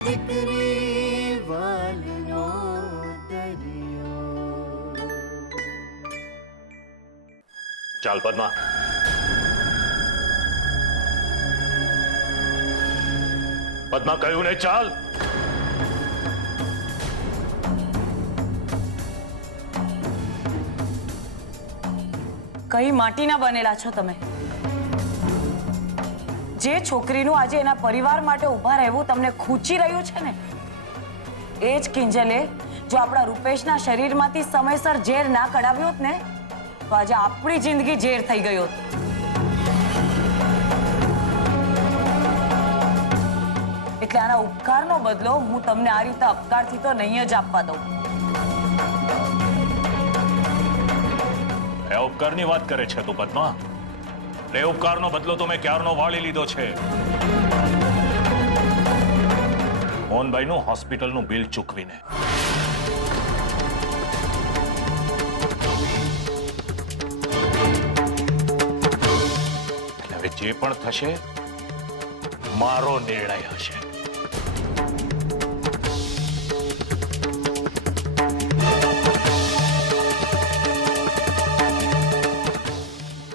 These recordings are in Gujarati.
ચાલ પદ્મા, પદ્મા કહ્યું ને ચાલ. કઈ માટીના બનેલા છો તમે? જે છોકરીનું આજે એના પરિવાર માટે ઊભા રહેવું તમને ખૂંચી રહ્યું છે ને, એ જ કિંજલે જો આપણા રૂપેશના શરીરમાંથી સમયસર ઝેર ના કઢાવ્યો હોત ને તો આજે આપણી જિંદગી ઝેર થઈ ગઈ હોત. એટલે આના ઉપકારનો બદલો હું તમને આ રીતે અપકારથી તો નહીં જ આપવા દઉં. એ ઉપકારની વાત કરે છે તું પદ્મા? એ ઉપકારનો બદલો તો મેં ક્યારનો વાળી લીધો છે. મોહનભાઈનું હોસ્પિટલનું બિલ ચૂકવીને. હવે જે પણ થશે મારો નિર્ણય હશે.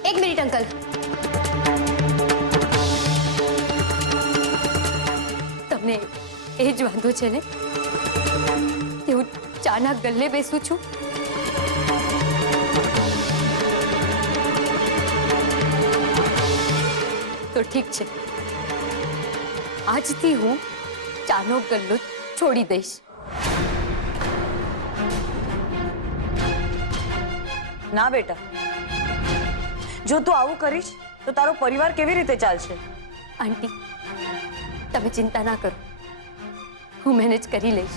એક મિનિટ અંકલ, તમને એ જ વાંધો છે ને કે હું ચાના ગલ્લે બેસું છું? તો ઠીક છે, આજથી હું ચાનો ગલ્લો છોડી દઈશ. ના બેટા, જો તું આવું કરીશ તો તારો પરિવાર કેવી રીતે ચાલશે? આંટી, તમે ચિંતા ના કરો, હું મેનેજ કરી લઈશ.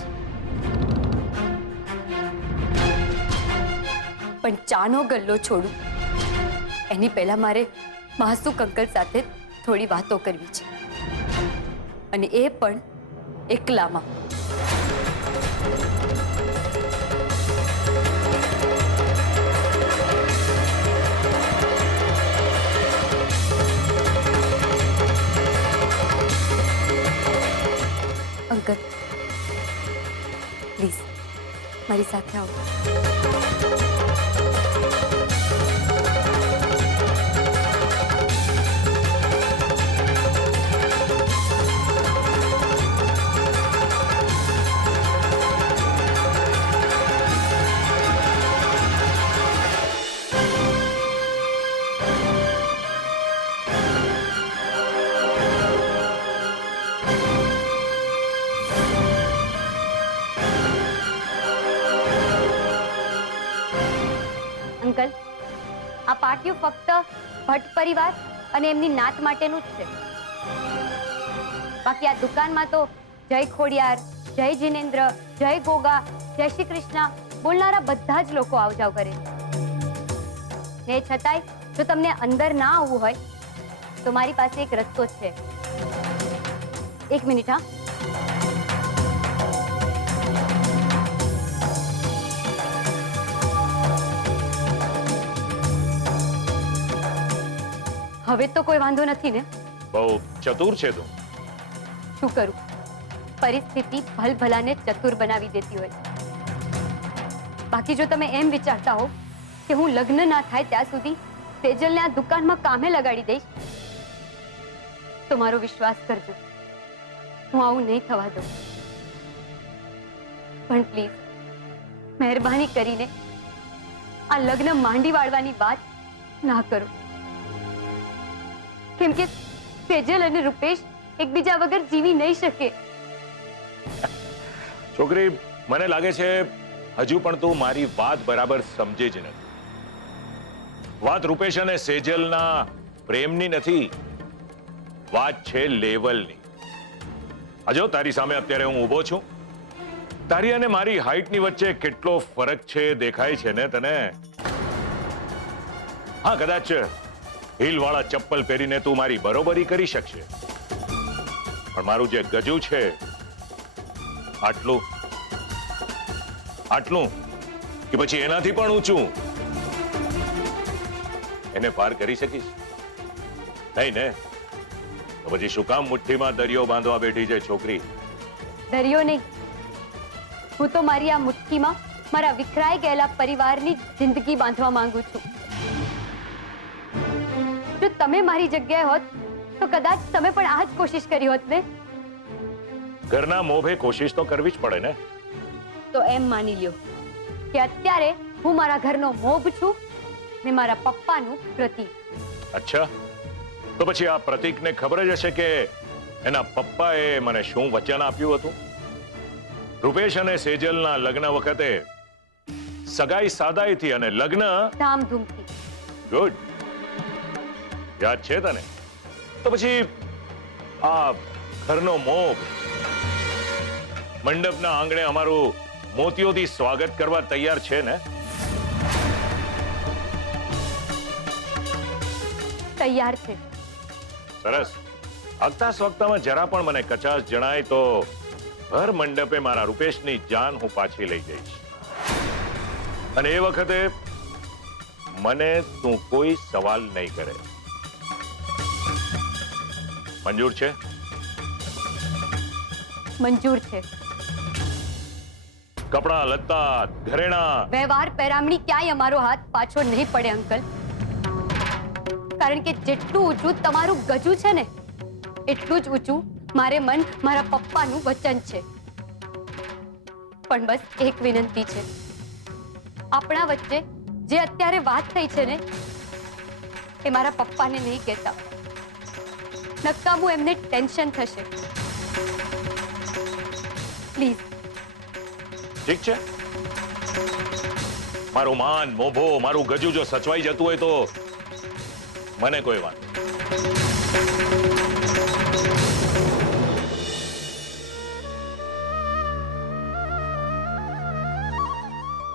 પણ ચાનો ગલ્લો છોડું એની પહેલા મારે માસુક અંકલ સાથે થોડી વાતો કરવી છે, અને એ પણ એકલામાં. અંકલ પ્લીઝ મારી સાથે આવો. અંકલ, આ પાટિયું ફક્ત ભટ્ટ પરિવાર અને એમની નાત માટેનું જ છે. બાકી આ દુકાનમાં તો જય ખોડિયાર, જય જીનેન્દ્ર, જય ગોગા, જય શ્રી કૃષ્ણ બોલનારા બધા જ લોકો આવજાવ કરે છે. ને છતાંય જો તમને અંદર ના આવવું હોય તો મારી પાસે એક રસ્તો છે. એક મિનિટ. હા, હવે તો કોઈ વાંધો નથી ને? બહુ ચતુર છે તું. શું કરું, પરિસ્થિતિ ભલભલાને ચતુર બનાવી દેતી હોય. બાકી જો તમે એમ વિચારતા હો કે હું લગ્ન ના થાય ત્યાં સુધી તેજલને આ દુકાનમાં કામે લગાડી દઈશ તો મારો વિશ્વાસ કરજો, હું આવું નહીં થવા દઉં. પણ પ્લીઝ મહેરબાની કરીને આ લગ્ન માંડી વાળવાની વાત ના કરો, કેમ કે તેજલ અને રૂપેશ એકબીજા વગર જીવી નહીં શકે. છોકરી, મને લાગે છે હજુ પણ તું મારી વાત બરાબર સમજે જ નથી. વાત રૂપેશ અને સેજલના પ્રેમની નથી, વાત છે લેવલની. અજો તારી સામે અત્યારે હું ઊભો છું, તારી અને મારી હાઈટની વચ્ચે કેટલો ફરક છે દેખાય છે ને તને? હા, કદાચ હીલ વાળા ચપ્પલ પહેરીને તું મારી બરોબરી કરી શકશે, પણ મારું જે ગજુ છે આટલું આટલું કે પછી એનાથી પણ ઊંચું, એને પાર કરી શકીશ નહીં ને? તો પછી શું કામ મુઠ્ઠીમાં દરિયો બાંધવા બેઠી છે છોકરી? દરિયો નહીં, હું તો મારી આ મુઠ્ઠીમાં મારા વિખરાઈ ગયેલા પરિવારની જિંદગી બાંધવા માંગુ છું. જો તમે મારી જગ્યાએ હોત તો કદાચ તમે પણ આ જ કોશિશ કરી હોત ને. ઘરના મોભે કોશિશ તો કરવી જ પડે ને. તો એમ માની લ્યો કે અત્યારે હું મારા ઘરનો મોભ છું ને મારા પપ્પાનું પ્રતીક. અચ્છા, તો પછી આ પ્રતીકને ખબર જ હશે કે એના પપ્પાએ મને શું વચન આપ્યું હતું. રૂપેશ અને સેજલના લગ્ન વખતે સગાઈ સાદાઈથી અને લગ્ન ધામધૂમથી. ગુડ, યાદ છે તને? તો પછી આ ઘરનો મોભ મંડપના આંગણે અમારું મોતીઓથી સ્વાગત કરવા તૈયાર છે ને? તૈયાર છે. સરસ. આગતા સ્વાગતામાં જરા પણ મને કચાશ જણાય તો ભર મંડપે મારા રૂપેશની જાન હું પાછી લઈ જઈશ. અને એ વખતે મને તું કોઈ સવાલ નહીં કરે. મંજૂર છે? મંજૂર છે. કપડા લત્તા ઘરેણા વ્યવહાર પેરામણી ક્યાંય અમારો હાથ પાછો નહીં પડે અંકલ. કારણ કે જેટલું ઊંચું તમારું ગજું છે ને એટલું જ ઊંચું મારે મન મારા પપ્પાનું વચન છે. પણ બસ એક વિનંતી છે, આપણા વચ્ચે જે અત્યારે વાત થઈ છે ને એ મારા પપ્પાને નહીં કહેતા. નકામું એમને ટેન્શન થશે. પ્લીઝ. ઠીક છે. મારું માન મોભો મારું ગજુ જો સચવાઈ જતું હોય તો મને કોઈ વાત.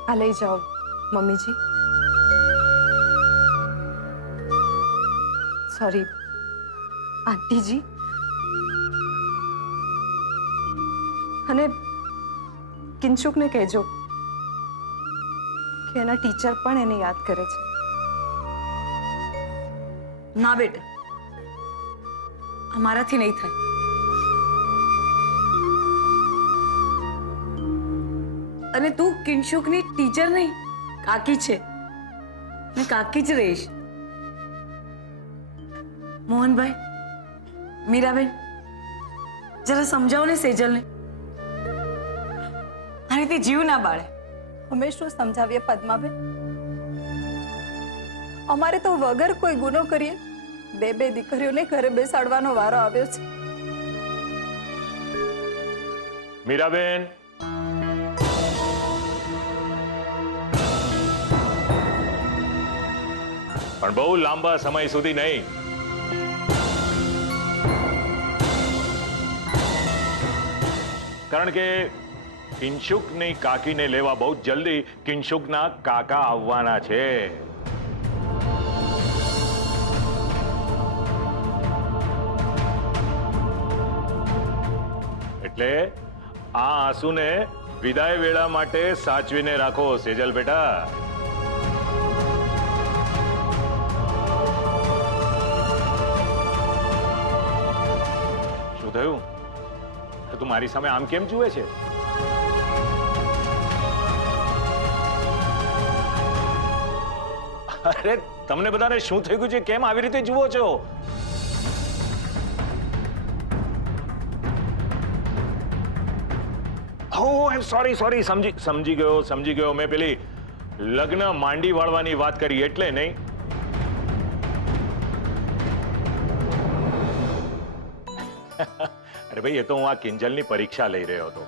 આ લઈ જાઓ મમ્મીજી. સોરી આંટીજી. અને કિંશુકને કહેજો કે એના ટીચર પણ એને યાદ કરે છે. ના બેટા, અમારાથી નહીં થાય. અને તું કિંશુકની ટીચર નહીં, કાકી છે ને કાકી જ રહીશ. મોહનભાઈ, મીરાબેન, જરા સમજાવો ને સેજલને. આ રીતે જીવ ના બાળે. અમે શું સમજાવીએ પદ્માબેન? અમારે તો વગર કોઈ ગુનો કરીએ બે દીકરીઓને ઘરે બેસાડવાનો વારો આવ્યો છે. મીરાબેન, પણ બહુ લાંબા સમય સુધી નહીં. કારણ કે કિંશુકની કાકીને લેવા બહુ જલ્દી કિંશુકના કાકા આવવાના છે. એટલે આ આંસુને વિદાય વેળા માટે સાચવીને રાખો સેજલ બેટા. શું થયું? તું મારી સામે આમ કેમ જુએ છે? અરે તમને બધાને શું થઈ ગયું છે? કેમ આવી રીતે જુઓ છો? આઈ એમ સોરી સમજી ગયો. મેં પેલી લગ્ન માંડી વાળવાની વાત કરી એટલે નહીં. અરે ભાઈ, એ તો હું આ કિંજલની પરીક્ષા લઈ રહ્યો હતો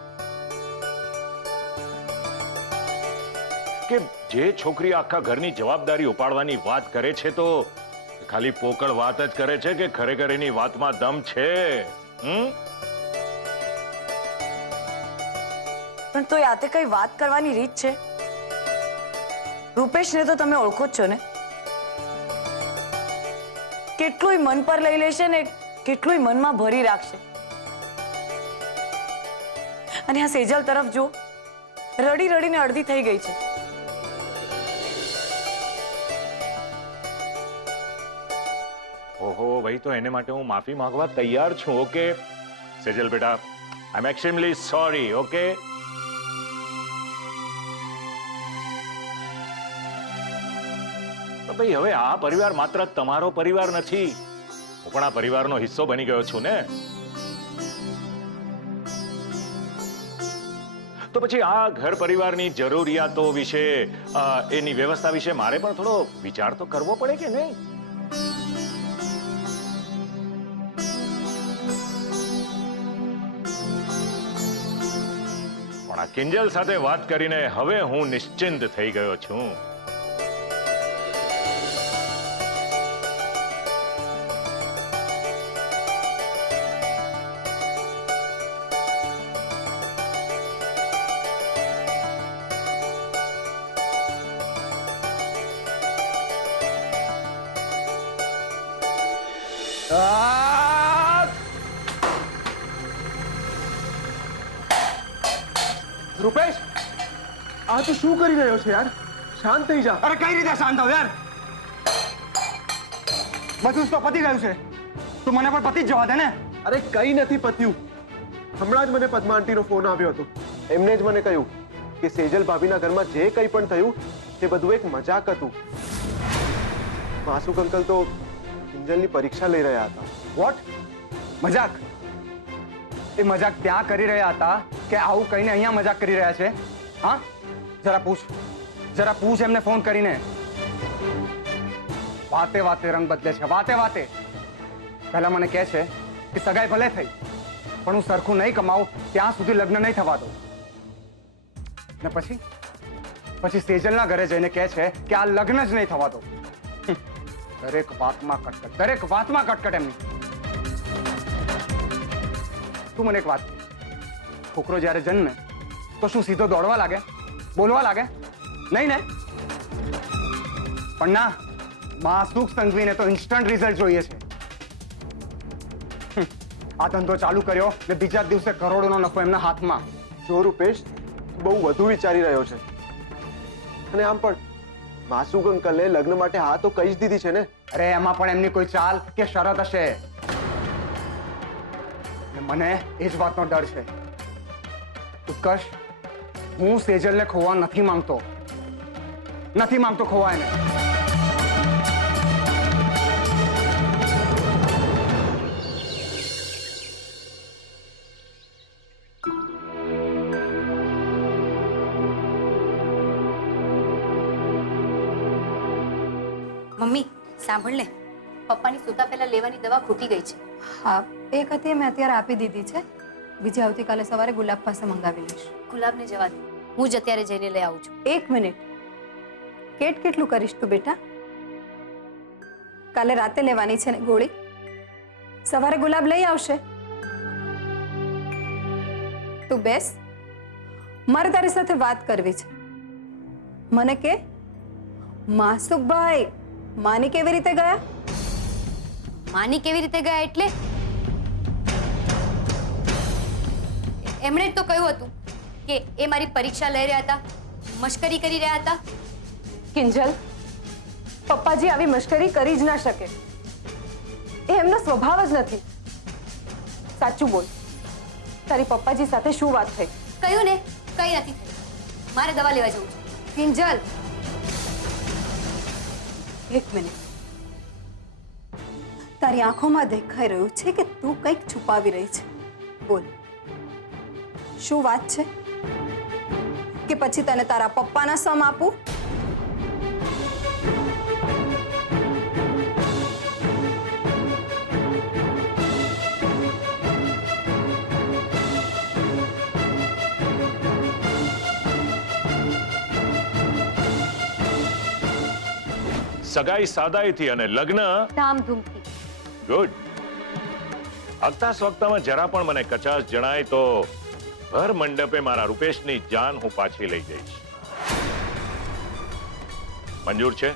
કે જે છોકરી આખા ઘરની જવાબદારી ઉપાડવાની વાત કરે છે તો ખાલી પોકળ વાત જ કરે છે કે ખરેખર એની વાતમાં દમ છે? પણ તો યાતે કઈ વાત કરવાની રીત છે. રૂપેશને તો તમે ઓળખો જ છો ને. કેટલુંય મન પર લઈ લેશે ને કેટલુંય મનમાં ભરી રાખશે. અને આ સેજલ તરફ જો, રડી રડીને અડધી થઈ ગઈ છે. ઓહો ભાઈ, તો એને માટે હું માફી માંગવા તૈયાર છું. ઓકે સેજલ બેટા, એમ એક્સ્ટ્રીમલી સોરી. ઓકે, ભાઈ હવે આ પરિવાર માત્ર તમારો પરિવાર નથી, હું પણ આ પરિવારનો હિસ્સો બની ગયો છું ને. તો પછી આ ઘર પરિવારની જરૂરિયાતો વિશે, એની વ્યવસ્થા વિશે મારે પણ થોડો વિચાર તો કરવો પડે કે નહીં? પણ આ કિંજલ સાથે વાત કરીને હવે હું નિશ્ચિંત થઈ ગયો છું. રૂપેશ, આ તું શું કરી રહ્યો છે યાર? શાંત થઈ જા. અરે કઈ રીતે શાંત થાવ યાર? બધું તો પતી ગયું છે, તું મને પણ પતી જ જવા દે ને. અરે કઈ નથી પત્યું. હમણાં જ મને પદ્મા આંટીનો ફોન આવ્યો હતો. એમને જ મને કહ્યું કે સેજલ ભાભીના ઘરમાં જે કંઈ પણ થયું તે બધું એક મજાક હતું. માસુક અંકલ તો કિંજલની પરીક્ષા લઈ રહ્યા હતા. વોટ? મજાક? એ મજાક ત્યાં કરી રહ્યા હતા કે આવું કહીને અહીંયા મજાક કરી રહ્યા છે? હા, જરા પૂછ એમને ફોન કરીને. વાતે વાતે રંગ બદલે છે, વાતે વાતે. પહેલા મને કહે છે કે સગાઈ ભલે થઈ, પણ હું સરખું નહીં કમાવું ત્યાં સુધી લગ્ન નહીં થવા દઉં. ને પછી સેજલના ઘરે જઈને કહે છે કે આ લગ્ન જ નહીં થવા દો. દરેક વાતમાં કટકટ એમની. તું મને એક વાત, છોકરો જ્યારે જન્મે તો શું સીધો દોડવા લાગે, બોલવા લાગે? નહીં ને? પણ ના, માં સુખ સંઘવીને તો ઇન્સ્ટન્ટ રિઝલ્ટ જોઈએ છે. આ ધંધો ચાલુ કર્યો ને બીજા જ દિવસે કરોડોનો નફો એમના હાથમાં. જો રૂપેશ, બહુ વધુ વિચારી રહ્યો છે. અને આમ પણ માસુક અંકલે લગ્ન માટે હા તો કહી જ દીધી છે ને. અરે એમાં પણ એમની કોઈ ચાલ કે શરત હશે. મને એ જ વાતનો ડર છે. ઉત્કર્ષ, હું સેજલને ખોવા નથી માંગતો ખોવા એને. મમ્મી સાંભળ ને, પપ્પાની સૂતા પહેલા લેવાની દવા ખૂટી ગઈ છે. હા, એક હતી મેં અત્યારે આપી દીધી છે. બીજી આવતીકાલે સવારે ગુલાબ પાસે મંગાવી લઈશ. ગુલાબને જવા દે, હું જ અત્યારે જઈને લઈ આવું છું. એક મિનિટ, કેટલું કરીશ તું બેટા? કાલે રાતે લેવાની છે ને ગોળી? સવારે ગુલાબ લઈ આવશે. તું બેસ, મારે તારી સાથે વાત કરવી છે. મને કે માસુકભાઈ માની કેવી રીતે ગયા? માની કેવી રીતે ગયા એટલે? એમણે જ તો કહ્યું હતું કે એ મારી પરીક્ષા લઈ રહ્યા હતા, મશ્કરી કરી રહ્યા હતા. કિંજલ, પપ્પાજી આવી મશ્કરી કરી જ ના શકે. એ એમનો સ્વભાવ જ નથી. સાચું બોલ, તારી પપ્પાજી સાથે શું વાત થઈ? કહ્યું ને, કઈ નથી થયું. મારે દવા લેવા જવું છે. કિંજલ, એક મિનિટ. તારી આંખોમાં દેખાઈ રહ્યું છે કે તું કંઈક છુપાવી રહી છે. બોલ, શું વાત છે? કે પછી તને તારા પપ્પાના સમ આપું? સગાઈ સાદાઈથી અને લગ્ન ધામધૂમથી. ગુડ. આગતા સ્વગતામાં જરા પણ મને કચાશ જણાય તો ભર મંડપે મારા રૂપેશની જાન હું પાછી લઈ જઈશ. મંજૂર છે?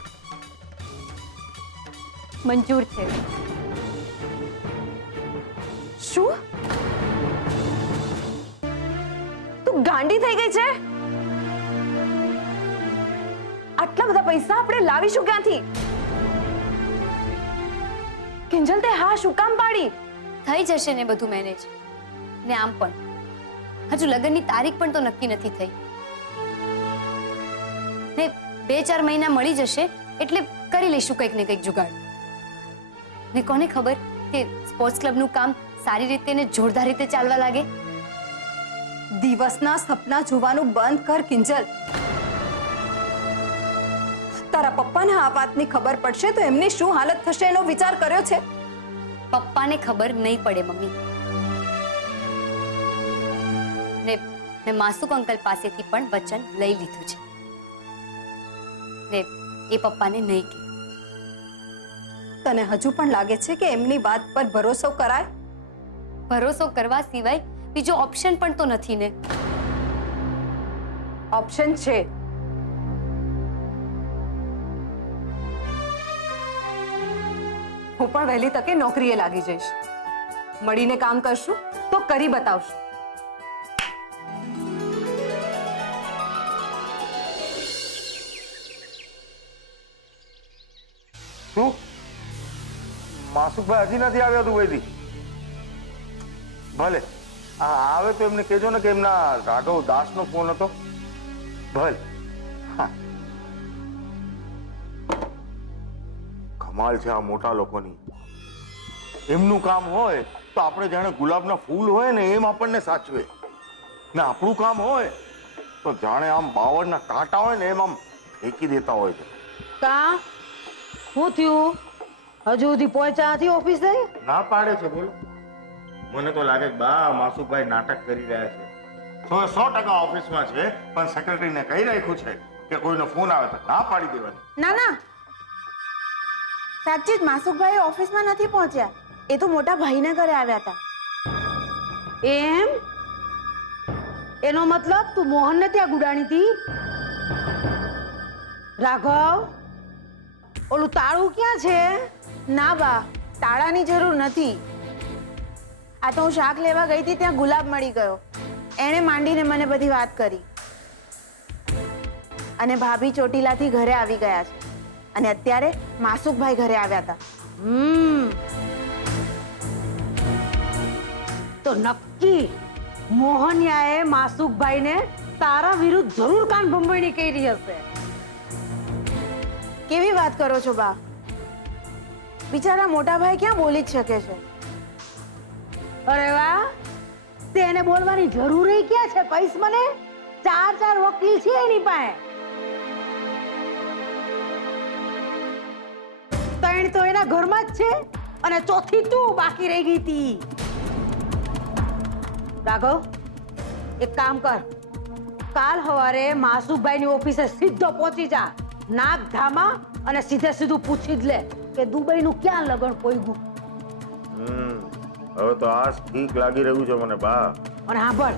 મંજૂર છે. શું? તું ગાંડી થઈ ગઈ છે? આટલા બધા પૈસા આપણે લાવીશું ક્યાંથી? કિંજલ, તે હા શું કામ પાડી? થઈ જશે ને બધું મેનેજ. ને આમ પણ હજુ લગ્નની તારીખ પણ તો નક્કી નથી થઈ ને 2-4 મહિના મળી જશે એટલે કરી લઈશું કંઈક ને કંઈક જુગાડ. ને કોને ખબર કે સ્પોર્ટ્સ ક્લબનું કામ સારી રીતે ને જોરદાર રીતે ચાલવા લાગે. દિવસના સપના જોવાનું બંધ કર કિંજલ. તારા પપ્પાને આ વાતની ખબર પડશે તો એમની શું હાલત થશે એનો વિચાર કર્યો છે? પપ્પાને ખબર નહીં પડે મમ્મી. ને મેં માસુક અંકલ પાસેથી પણ વચન લઈ લીધું છે ને એ પપ્પાને નહીં કહે. તને હજુ પણ લાગે છે કે એમની વાત પર ભરોસો કરાય? ભરોસો કરવા સિવાય બીજો ઓપ્શન પણ તો નથી ને. ઓપ્શન છે. હું પણ વહેલી તકે નોકરીએ લાગી જઈશ. મળીને કામ કરશું તો કરી બતાવશું. શું માસુકભાઈ હજી નથી આવ્યા દુબઈથી? ભલે હા આવે તો એમને કહેજો ને કે એમના રાઘવ દાસનો ફોન હતો. ભલે હા. કમાલ છે આ મોટા લોકોની. એમનું કામ હોય તો આપણે જાણે ગુલાબના ફૂલ હોય ને એમ આપણને સાચવે, ને આપણું કામ હોય તો જાણે આમ બાવળના કાંટા હોય ને એમ આમ ફેંકી દેતા હોય છે. કા શું થયું? હજુ સુધી પહોંચ્યા નથી ઓફિસે? ના પાડે છે. બોલો. મને તો લાગે બા માસુભાઈ નાટક કરી રહ્યા છે. 100% ઓફિસમાં છે પણ સેક્રેટરીને કહી રાખ્યું છે કે કોઈનો ફોન આવે તો ના પાડી દેવાની. ના ના, સાચી જ માસુકભાઈ ઓફિસમાં નથી પહોંચ્યા. એ તો મોટા ભાઈને ઘરે આવ્યા હતા. એમ? એનો મતલબ તું મોહનને ત્યાં ગુડાણી હતી? રાઘવ, ઓલું તાળું ક્યાં છે? ના બા, તાળાની જરૂર નથી. આ તો હું શાક લેવા ગઈ હતી ત્યાં ગુલાબ મળી ગયો. એણે માંડીને મને બધી વાત કરી અને ભાભી ચોટીલાથી ઘરે આવી ગયા છે અને અત્યારે માસુકભાઈ ઘરે આવ્યા હતા. તો નક્કી મોહનિયાએ માસુકભાઈને તારા વિરુદ્ધ જરૂર કાન ભંભણી કરી હશે. કેવી વાત કરો છો બા? બિચારા મોટા ભાઈ ક્યાં બોલી જ શકે છે? અરે વાહ, તેને બોલવાની જરૂર ક્યાં છે? કઈશ મને. 4 વકીલ છે એની પાસે. 3 તો એના ઘરમાં જ છે અને ચોથી તું બાકી રહી ગઈ હતી. રાઘવ, એક કામ કર, કાલ સવારે માસુભાઈની ઓફિસે સીધો પહોંચી જા. નાક ધામા અને સીધે સીધું પૂછી જ લે કે દુબઈનું ક્યાં લગન પોઈગું. હવે તો આ ઠીક લાગી રહ્યું છે મને બા. અને સાંભળ,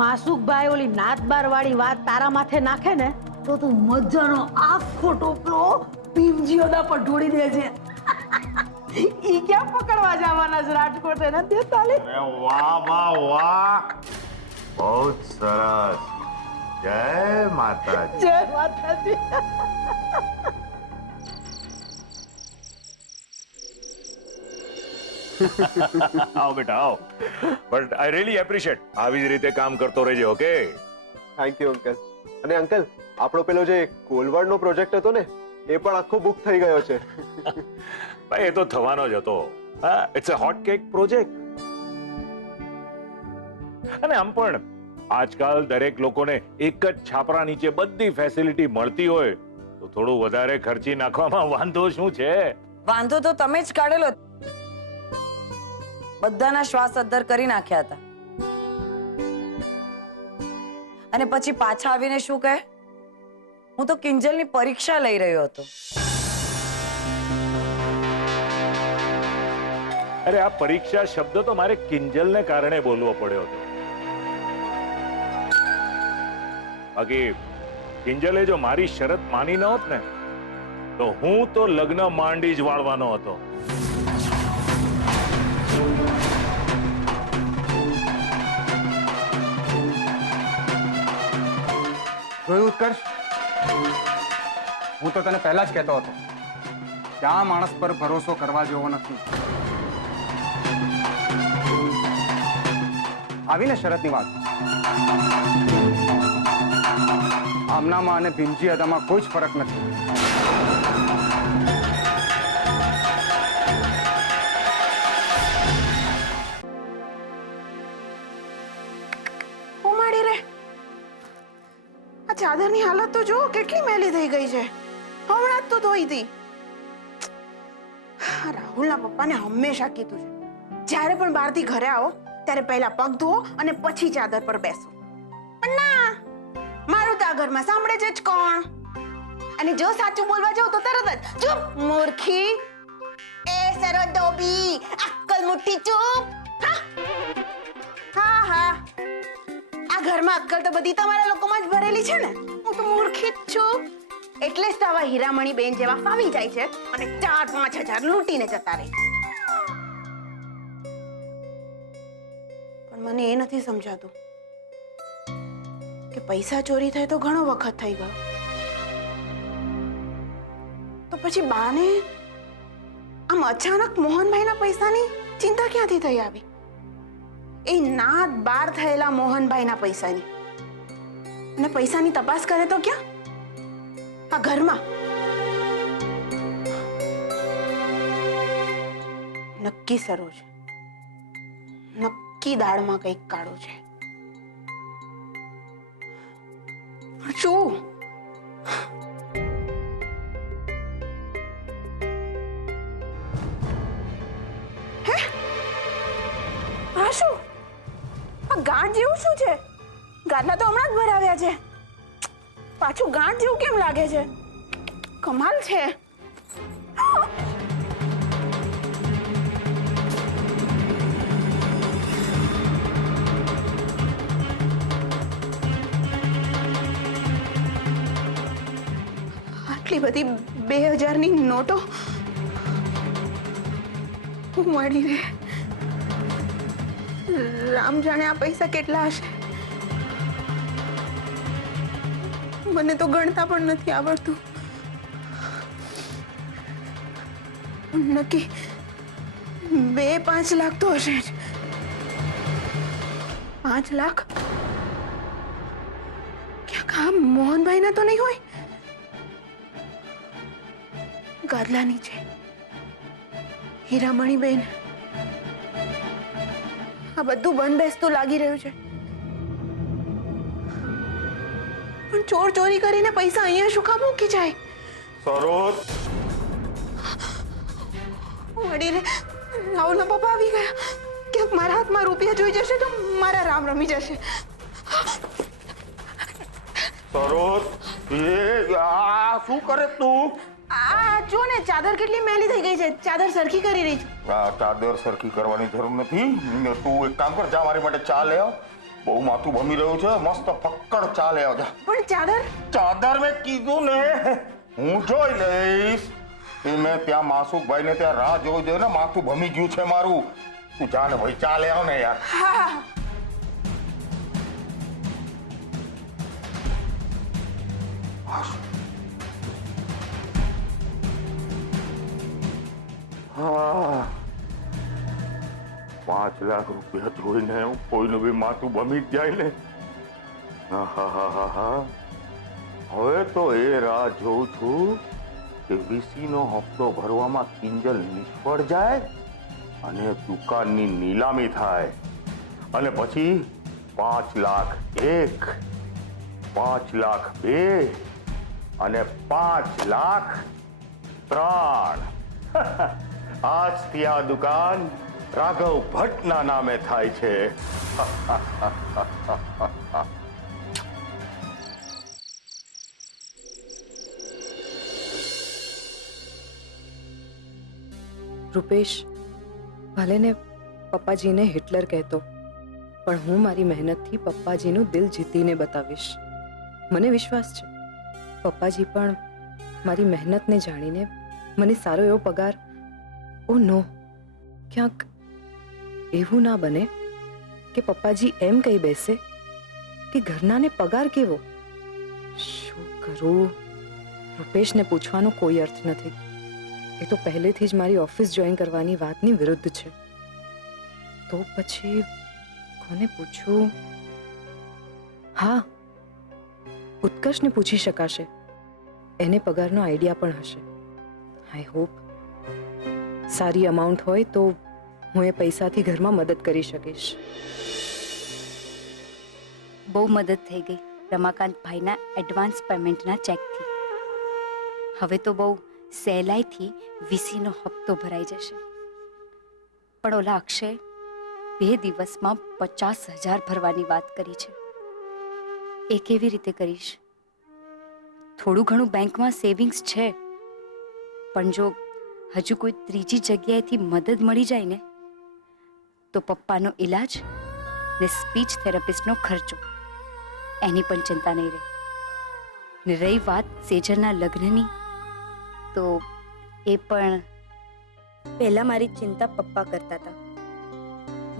માસુકભાઈ ઓલી નાતબાર વાળી વાત તારા માથે નાખે ને તો તું મજાનો આખો ટોપલો ભીમજીઓના પર ઢોળી દેજે. ઈ ક્યાં પકડવા જવાના છે રાજકોટ? એના દેતા લે. વાહ વાહ વાહ, બહુ સરસ. જય માતાજી. જય માતાજી. આવો બેટા આવો. But I really appreciate. આવી જ રીતે કામ કરતો રહેજો. ઓકે? Thank you uncle. અને અંકલ, આપણો પેલો જે કોલવડનો પ્રોજેક્ટ હતો ને એ પણ આખો બુક થઈ ગયો છે. ભાઈ એ તો થવાનો જ હતો. હા, it's a hot cake project. અને આમ પણ આજકાલ દરેક લોકોને એક જ છાપરા નીચે બધી ફેસિલિટી મળતી હોય તો થોડું વધારે ખર્ચી નાખવામાં વાંધો શું છે? વાંધો તો તમે જ કાઢેલો. બધાના શ્વાસ અદ્ધર કરી નાખ્યા હતા અને પછી પાછા આવીને શું કહે? હું તો કિંજલની પરીક્ષા લઈ રહ્યો હતો. અરે આ પરીક્ષા શબ્દ તો મારે કિંજલને કારણે બોલવો પડ્યો હતો. બાકી કિંજલે જો મારી શરત માની ન હોત ને તો હું તો લગ્ન માંડી જ વાળવાનો હતો. જોયું ઉત્કર્ષ, હું તો તને પહેલા જ કહેતો હતો કે આ માણસ પર ભરોસો કરવા જેવો નથી. આવીને શરતની વાત. આમનામાં અને ભીમજી અદામાં કોઈ જ ફરક નથી. ઉમાડી રે, આ ચાદરની હાલત તો જો કેટલી મેલી થઈ ગઈ છે. હમણાં જ તો ધોઈ હતી. રાહુલના પપ્પાને હંમેશા કીધું છે, જ્યારે પણ બહારથી ઘરે આવો ત્યારે પહેલા પગ ધોવો અને પછી ચાદર પર બેસો. પણ ના, મારું તો આ ઘરમાં સાંભળે છે જ કોણ. અને જો સાચું બોલવા જાઉં તો તરત જ ચૂપ મૂર્ખી, એ સરો ડોબી, અક્કલ મુઠ્ઠી ચૂપ. હા હા, આ ઘરમાં અક્કલ તો બધી તમારા લોકોમાં જ ભરેલી છે ને. હું તો મૂર્ખી જ છું, એટલે જ તો આવા હીરામણી બેન જેવા ફાવી જાય છે અને 4-5 હજાર લૂંટીને જતા રહે. પણ મને એ નથી સમજાતું કે પૈસા ચોરી થાય તો ઘણો વખત થઈ ગયો, તો પછી બાને આમ અચાનક મોહનભાઈના પૈસાની ચિંતા ક્યાંથી થઈ આવી? એ નાત બાર થયેલા મોહનભાઈના પૈસાની. અને પૈસાની તપાસ કરે તો ક્યાં? આ ઘરમાં. નક્કી સરોજ, નક્કી દાળમાં કંઈક કાળું છે. પણ શું? હે? આ શું? આ ગાંઠ જેવું શું છે? ગાંઠના તો હમણાં જ ભરાવ્યા છે. પાછું ગાંઠ જેવું કેમ લાગે છે? કમાલ છે. આટલી બધી 2000ની નોટો મળી રે. રામ જાણે આ પૈસા કેટલા હશે. મને તો ગણતા પણ નથી આવડતું. નક્કી 2-5 લાખ તો હશે જ. 5 લાખ ક્યાંક આ મોહનભાઈ ના તો નહીં હોય? ગાદલાની છે હીરામણી બેન. આ બધું બંધ બેસતું લાગી રહ્યું છે. પણ ચોર ચોરી કરીને પૈસા અહીંયા શું કામ મૂકી જાય? સરોજ, વળી રે, રાહુલના પપ્પા આવી ગયા. ક્યાંક મારા હાથમાં રૂપિયા જોઈ જશે તો મારા રામ રમી જશે. સરોજ, આ શું કરે તું? આ જો ને, ચાદર કેટલી મેલી થઈ ગઈ છે. ચાદર સરખી કરી રહી છું. આ ચાદર સરખી કરવાની જરૂર નથી. તું એક કામ કર, જા મારી માટે ચા લે આવ. બહુ માથું ભમી રહ્યું છે. મસ્ત ફક્કડ ચા લે આવ જા. પણ ચાદર ચાદર મેં કીધું ને, હું જોઈ લઈશ. એ મેં ત્યાં માસુકભાઈ ને ત્યાં રાહ જોઈ જોઈ ને માથું ભમી ગયું છે મારું. તું જા ને ભાઈ, ચા લે આવ ને યાર. હા. હા, 5 લાખ રૂપિયા જોઈને કોઈનું બી માથું ભમી જ જાય ને. હા, હવે તો એ રાહ જોઉં છું કે વીસીનો હપ્તો ભરવામાં કિંજલ નિષ્ફળ જાય અને દુકાનની નીલામી થાય અને પછી 5 લાખ 1, 5 લાખ 2 અને 5 લાખ 3. આજથી આ દુકાન રાઘવ ભટ્ટના નામે થાય છે. રૂપેશ, ભલે ને પપ્પાજીને હિટલર કહેતો, પણ હું મારી મહેનતથી પપ્પાજીનું દિલ જીતીને બતાવીશ. મને વિશ્વાસ છે પપ્પાજી પણ મારી મહેનતને જાણીને મને સારો એવો પગાર. ઓ નો, ક્યાંક એવું ના બને કે પપ્પાજી એમ કહી બેસે કે ઘરનાને પગાર કેવો. શું કરું? રૂપેશને પૂછવાનો કોઈ અર્થ નથી. એ તો પહેલેથી જ મારી ઓફિસ જોઈન કરવાની વાતની વિરુદ્ધ છે. તો પછી કોને પૂછું? હા, ઉત્કર્ષને પૂછી શકાશે. એને પગારનો આઈડિયા પણ હશે. આઈ હોપ સારી અમાઉન્ટ હોય તો હું એ પૈસાથી ઘરમાં મદદ કરી શકીશ. બહુ મદદ થઈ ગઈ રમાકાંત ભાઈના એડવાન્સ પેમેન્ટના ચેકથી. હવે તો બહુ સહેલાઈથી વીસીનો હપ્તો ભરાઈ જશે. પણ ઓલા અક્ષય 2 દિવસમાં 50,000 ભરવાની વાત કરી છે. એ કેવી રીતે કરીશ? થોડું ઘણું બેંકમાં સેવિંગ્સ છે, પણ જો હજુ કોઈ ત્રીજી જગ્યાએથી મદદ મળી જાય ને તો પપ્પાનો ઈલાજ ને સ્પીચ થેરાપિસ્ટનો ખર્ચો એની પણ ચિંતા નહીં રહે. ને રહી વાત સેજલના લગ્નની, તો એ પણ પહેલા મારી ચિંતા પપ્પા કરતા હતા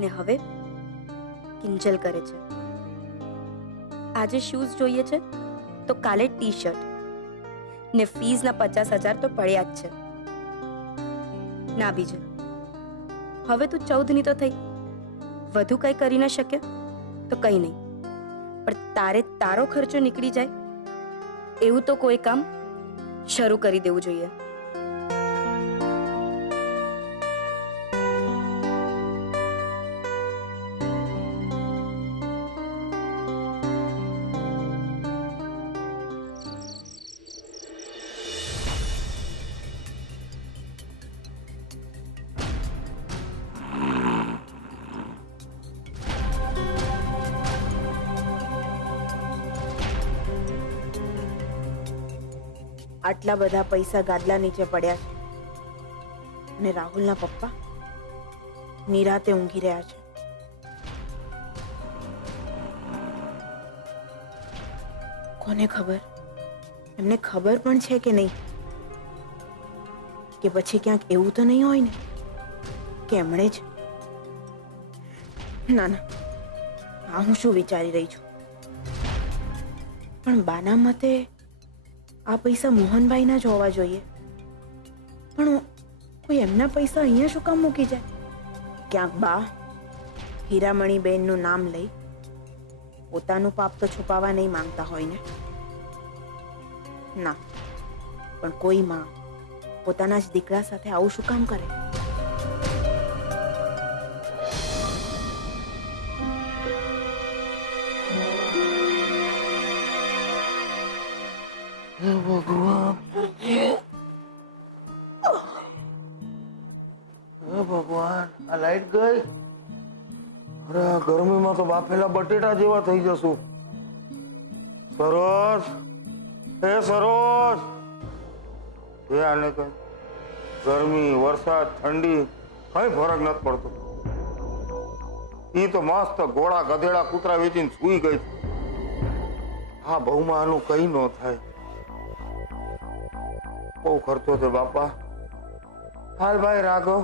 ને હવે કિંજલ કરે છે. આજે શૂઝ જોઈએ છે તો કાલે ટી શર્ટ ને ફીઝના 50,000 તો પડ્યા જ છે. ના બીજે હવે તું 14ની તો થઈ, વધુ કંઈ કરી ન શકે તો કંઈ નહીં, પણ તારે તારો ખર્ચો નીકળી જાય એવું તો કોઈ કામ શરૂ કરી દેવું જોઈએ. આટલા બધા પૈસા ગાદલા નીચે પડ્યા છે અને રાહુલના પપ્પા નિરાતે ઊંઘી રહ્યા છે. કોને ખબર, એમને ખબર પણ છે કે નહીં, કે પછી ક્યાંક એવું તો નહીં હોય ને કે એમણે જ. ના ના, આ હું શું વિચારી રહી છું. પણ બાના મતે આ પૈસા મોહનભાઈના જ હોવા જોઈએ, પણ કોઈ એમના પૈસા અહીંયા શું કામ મૂકી જાય? ક્યાંક બા હીરામણીબેનનું નામ લઈ પોતાનું પાપ તો છુપાવવા નહીં માંગતા હોય ને. ના, પણ કોઈ માં પોતાના જ દીકરા સાથે આવું શું કામ કરે? ભગવાન, આ લાઈટ ગઈ. અરે આ ગરમીમાં તો બાફેલા બટેટા જેવા થઈ જશું. સરોજ, હે સરોજ, એ આને કઈ ગરમી, વરસાદ, ઠંડી કઈ ફરક નથી પડતો. ઈ તો મસ્ત ઘોડા, ગધેડા, કૂતરા વેચીને સૂઈ ગઈ. હા, બહુમાં આનું કઈ ન થાય. બહુ ખર્ચો છે બાપા. હાલ ભાઈ રાઘવ,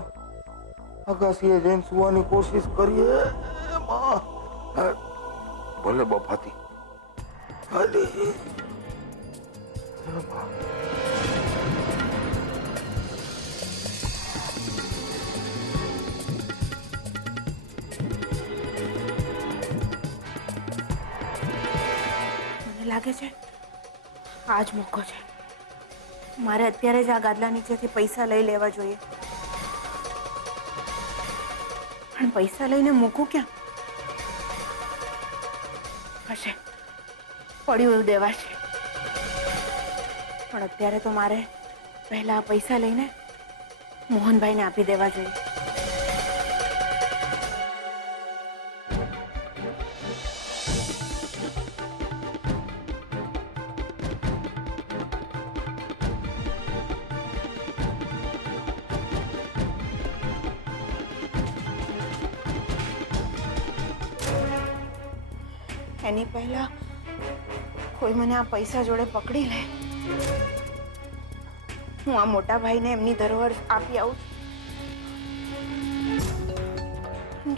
અગાસીએ જઈને સુવાની કોશિશ કરીએ. ભલે બફાતી. મને લાગે છે આ જ મોકો છે. મારે અત્યારે જ આ ગાદલા નીચેથી પૈસા લઈ લેવા જોઈએ. પણ પૈસા લઈને મૂકું ક્યાં? હશે પડ્યું એવું દેવા છે. પણ અત્યારે તો મારે પહેલા આ પૈસા લઈને મોહનભાઈને આપી દેવા જોઈએ. એની પહેલા કોઈ મને આ પૈસા જોડે પકડી લે. હું આ મોટા ભાઈને એમની ધરોહર આપી આવું.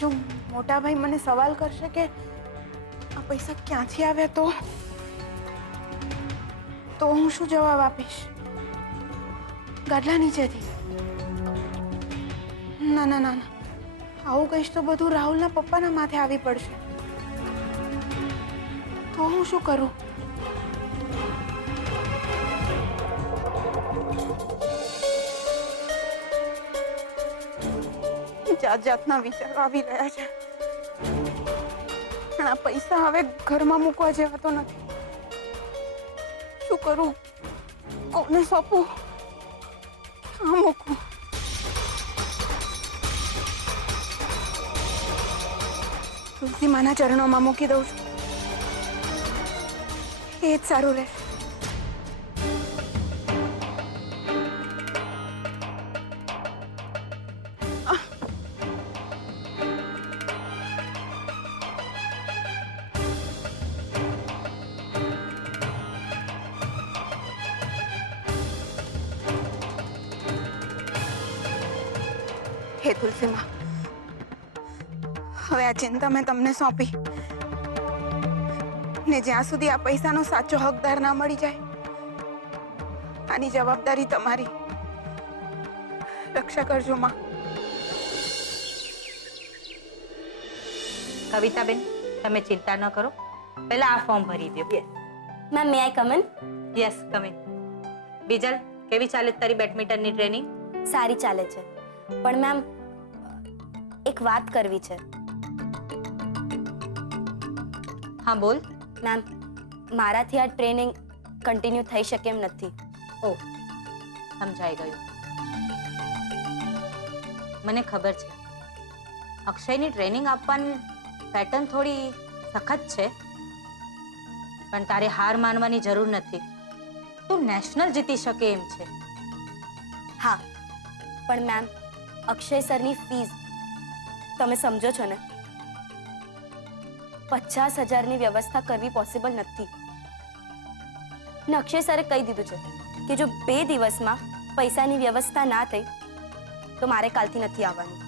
જો મોટા ભાઈ મને સવાલ કરશે કે આ પૈસા ક્યાંથી આવ્યા તો હું શું જવાબ આપીશ? ગાદલા નીચેથી? ના ના ના ના, આવું કહીશ તો બધું રાહુલના પપ્પાના માથે આવી પડશે. તો હું શું કરું? જાત જાતના વિચારો આવી રહ્યા છે. પણ આ પૈસા હવે ઘરમાં મૂકવા જેવા તો નથી. શું કરું? કોને સોંપું? ક્યાં મૂકું? તુલસી માના ચરણોમાં મૂકી દઉં છું. એ જ સારું રહેશે. હે તુલસી માં, હવે આ ચિંતા મેં તમને સોંપી ને જ્યાં સુધી આ પૈસાનો સાચો હકદાર ના મળી જાય, આની જવાબદારી તમારી. રક્ષા કરજો માં. કવિતાબેન, તમે ચિંતા ન કરો, પહેલા આ ફોર્મ ભરી દો. Ma'am may I come in? Yes, come in. Bijal, કેવી ચાલે તારી બેડમિન્ટનની ટ્રેનિંગ? સારી ચાલે છે, પણ મેમ એક વાત કરવી છે. હા બોલ. મેમ, મારાથી આ ટ્રેનિંગ કન્ટિન્યુ થઈ શકે એમ નથી. ઓહ, સમજાઈ ગયું. મને ખબર છે અક્ષયની ટ્રેનિંગ આપવાની પેટર્ન થોડી સખત છે, પણ તારે હાર માનવાની જરૂર નથી. તું નેશનલ જીતી શકે એમ છે. હા, પણ મેમ અક્ષય સરની ફીસ તમે સમજો છો ને, 50,000ની વ્યવસ્થા કરવી પોસિબલ નથી. ને અક્ષય સરે કહી દીધું છે કે જો 2 દિવસમાં પૈસાની વ્યવસ્થા ના થઈ તો મારે કાલથી નથી આવવાનું.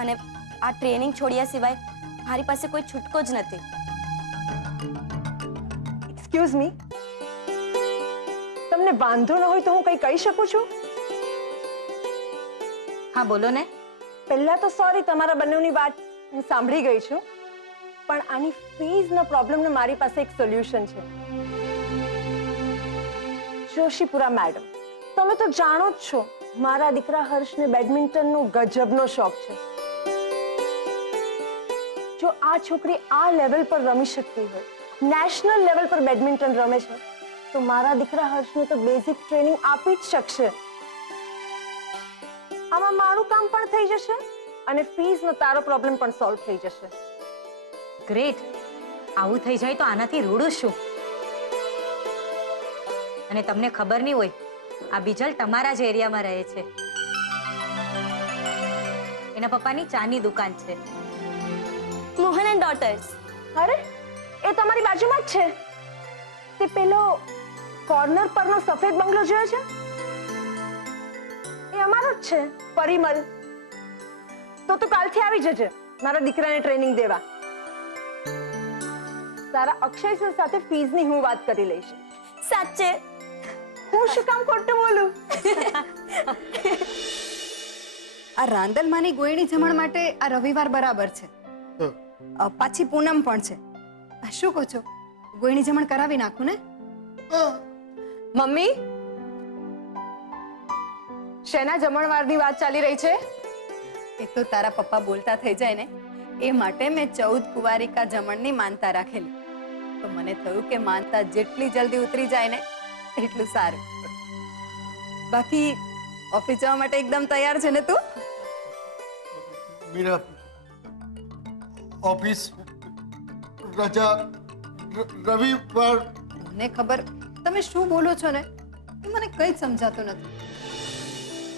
અને આ ટ્રેનિંગ છોડ્યા સિવાય મારી પાસે કોઈ છૂટકો જ નથી. એક્સક્યુઝ મી, તમને વાંધો ન હોય તો હું કંઈ કહી શકું છું? હા બોલો ને. પહેલા તો સોરી, તમારા બંનેની વાત હું સાંભળી ગઈ છું, પણ આની ફીઝનો પ્રોબ્લેમનો મારી પાસે એક સોલ્યુશન છે. જોશીપુરા મેડમ, તમે તો જાણો જ છો મારા દીકરા હર્ષને બેડમિન્ટનનો ગજબનો શોખ છે. જો આ છોકરી આ લેવલ પર રમી શકતી હોય, નેશનલ લેવલ પર બેડમિન્ટન રમે છે, તો મારા દીકરા હર્ષને તો બેઝિક ટ્રેનિંગ આપી જ શકશે. આમાં મારું કામ પણ થઈ જશે અને ફીઝનો તારો પ્રોબ્લેમ પણ સોલ્વ થઈ જશે. ગ્રેટ. આવું થઈ જાય તો આનાથી રૂડું શું? અને તમને ખબર નહીં હોય, આ બીજલ તમારા જ એરિયામાં રહે છે. એના પપ્પાની ચાની દુકાન છે. Mohan and daughter's. અરે, એ તમારી બાજુમાં જ છે. તે પેલો કોર્નર પરનો સફેદ બંગલો જોયો છે? એ અમારો જ છે, પરિમલ. તો તું કાલથી આવી જજે મારા દીકરાને ટ્રેનિંગ દેવા. તારા અક્ષય સર સાથે ફીઝની હું વાત કરી લઈશ. સાચે? હું શું કામ ખોટું બોલું? આ રાંદલમાની ગોયણી જમણ માટે આ રવિવાર બરાબર છે. પાછી પૂનમ પણ છે. શું કહો છો, ગોયણી જમણ કરાવી નાખું ને? મમ્મી, શેના જમણવારની વાત ચાલી રહી છે? એ તો તારા પપ્પા બોલતા થઈ જાય ને, એ માટે મેં 14 કુંવારિકા જમણની માનતા રાખેલી. તો મને થયું કે માનતા જેટલી જલ્દી ઉતરી જાય ને એટલું સારું. બાકી ઓફિસ જવા માટે એકદમ તૈયાર છે ને તું? મીરા, ઓફિસ રજા રવિવાર. મને ખબર તમે શું બોલો છો ને, એ મને કંઈ જ સમજાતું નથી.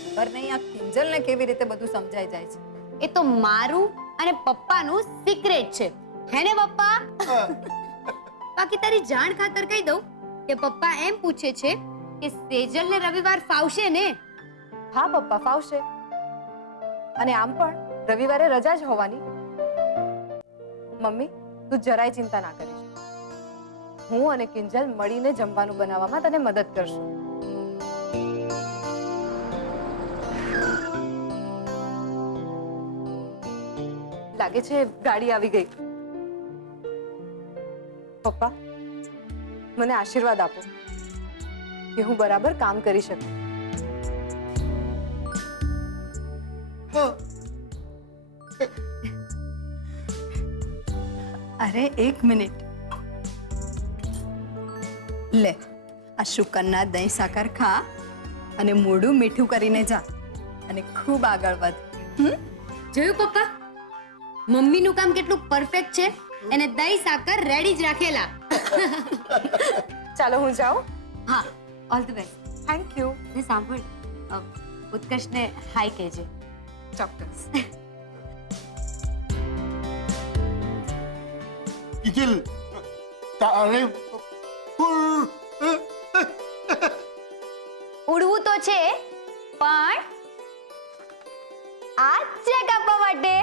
ખબર નહીં આ કિંજલને કેવી રીતે બધું સમજાઈ જાય છે. એ તો મારું અને પપ્પાનું સિક્રેટ છે, હે ને પપ્પા? બાકી તારી જાણ ખાતર કહી દઉં કે પપ્પા એમ પૂછે છે કે સેજલને રવિવાર ફાવશે ને? હા પપ્પા, ફાવશે. અને આમ પણ રવિવારે રજા જ હોવાની. મમ્મી, તું જરાય ચિંતા ના કરીશ. હું અને કિંજલ મળીને જમવાનું બનાવવામાં તને મદદ કરશું. લાગે છે ગાડી આવી ગઈ. પપ્પા, મને આશીર્વાદ આપો કે હું બરાબર કામ કરી શકું. અરે એક મિનિટ. લે, આ શુકરના દહીં સાકર ખા અને મોઢું મીઠું કરીને જા અને ખૂબ આગળ વધ. જોયું પપ્પા, મમ્મીનું કામ કેટલું પરફેક્ટ છે. એને દહીં સાકર રેડી જ રાખેલા. ચાલો હું જાઉં. હા, all the best. Thank you. ને સાંભળ, ઉત્કર્ષને હાય કહેજે. ચોક્કસ. કિંજલ, તારે ઉડવું તો છે, પણ આ ચેક આપવા માટે.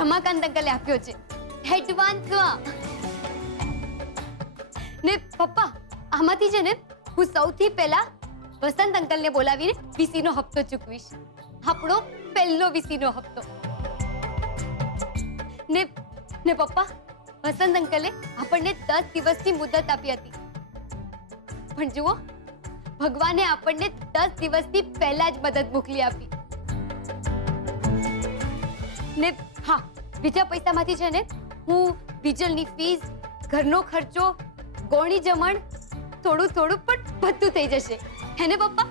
રમાકાંત અંકલે આપ્યો છે એડવાન્સમાં. ને પપ્પા, આમાંથી છે ને હું સૌથી પહેલા વસંત અંકલને બોલાવીને વીસીનો હપ્તો ચૂકવીશ. આપણો પહેલો વીસીનો હપ્તો. ને પપ્પા, વસંત અંકલે આપણને 10 દિવસની મુદત આપી હતી, પણ જુઓ, ભગવાને આપણને 10 દિવસથી પહેલા જ મદદ મોકલી આપી. ને હા, બીજા પૈસામાંથી છે ને હું વિજલની ફીસ, ઘરનો ખર્ચો, ગોળી જમણ, થોડું થોડું પણ બધું થઈ જશે. હે ને પપ્પા?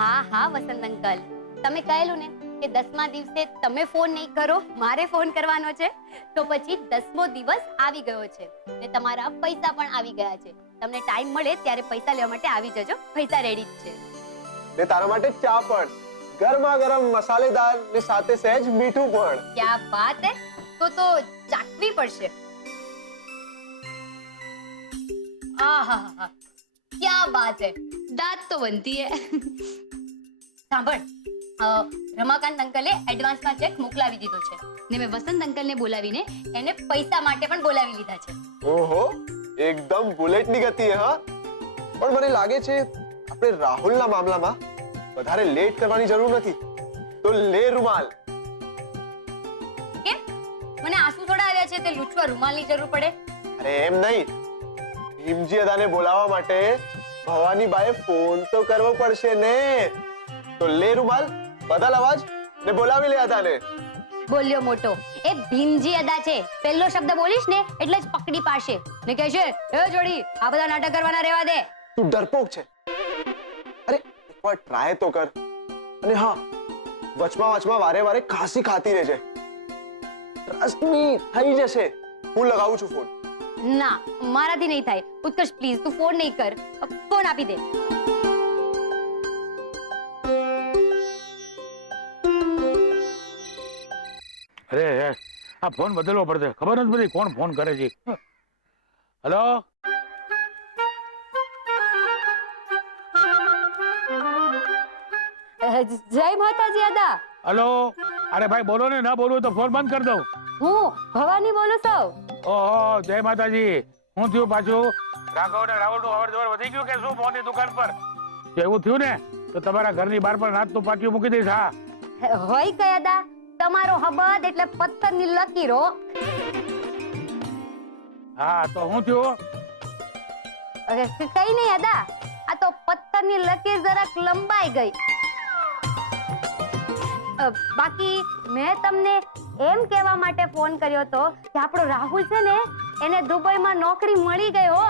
હા હા વસંત અંકલ, તમે કહેલું ને કે 10મા દિવસે તમે ફોન નહીં કરો, મારે ફોન કરવાનો છે, તો પછી 10મો દિવસ આવી ગયો છે ને તમારા પૈસા પણ આવી ગયા છે. તમને ટાઈમ મળે ત્યારે પૈસા લેવા માટે આવી જજો. પૈસા રેડી જ છે. ને તારા માટે ચા પણ ગરમા ગરમ મસાલેદાર ને સાથે સહેજ મીઠું પણ. ક્યા બાત હે! તો ચાખવી પડશે. આહાહા, ક્યા બાત હે! દાંત તો બનતી હે. સાંભળ, રમાકાંત અંકલે એડવાન્સમાં ચેક મોકલાવી દીધો છે ને મેં વસંત અંકલને બોલાવીને એને પૈસા માટે પણ બોલાવી લીધા છે. ઓહો, એકદમ બુલેટની ગતિ હે. હા, પણ મને લાગે છે આપણે રાહુલના મામલામાં વધારે લેટ કરવાની જરૂર નથી. તો લે રૂમાલ. કેમ? મને આંસુ થોડા આવ્યા છે તે લૂછવા રૂમાલની જરૂર પડે? અરે એમ નહીં, ભીમજી અદાને બોલાવવા માટે ભવાની બાએ ફોન તો કરવો પડશે ને. તો લે રૂમાલ, બદલ અવાજ ને બોલાવી લે અદાને. બોલ્યો મોટો. એ ભીમજી અદા છે. પહેલો શબ્દ બોલીશ ને એટલે જ પકડી પાડશે ને કહેશે, એ જોડી, આ બધા નાટક કરવાના રહેવા દે. તું ડરપોક છે. અરે એકવાર ટ્રાય તો કર. અને હા, વચમાં વારે વારે ખાંસી ખાતી રહેજે. ટ્રસ્ટ મી, થઈ જશે. હું લગાવું છું ફોન. ના, મારાથી નહીં થાય. ઉત્કર્ષ પ્લીઝ, તું ફોન નહીં કર. ફોન આપી દે. અરે આ ફોન બદલવો પડશે. ખબર નથી બધી કોણ ફોન કરે છે. હેલો, જય માતાજી અદા. હેલો. અરે ભાઈ બોલો ને, ના બોલવું તો ફોન બંધ કરી દઉં. હું ભવાની બોલું છું. ઓહો, જય માતાજી. હું થયું પાછું? રાઘવ ને રાહુલ નું અવર જવર વધી ગયું કે શું ફોનની દુકાન પર? જો એવું થયું ને તો તમારા ઘરની બહાર પર નાચતું પાટિયું મૂકી દઈશ. હા, હોય કઈ અદા, તમારો હબદ એટલે પથ્થરની લકીરો. હા, તો હું થયું? કઈ નહીં અદા, આ તો પથ્થરની લકીર જરાક લંબાઈ ગઈ. બાકી મેં તમને એમ કહેવા માટે ફોન કર્યો તો કે આપણો રાહુલ છે ને, એને દુબઈમાં નોકરી મળી ગઈ હો.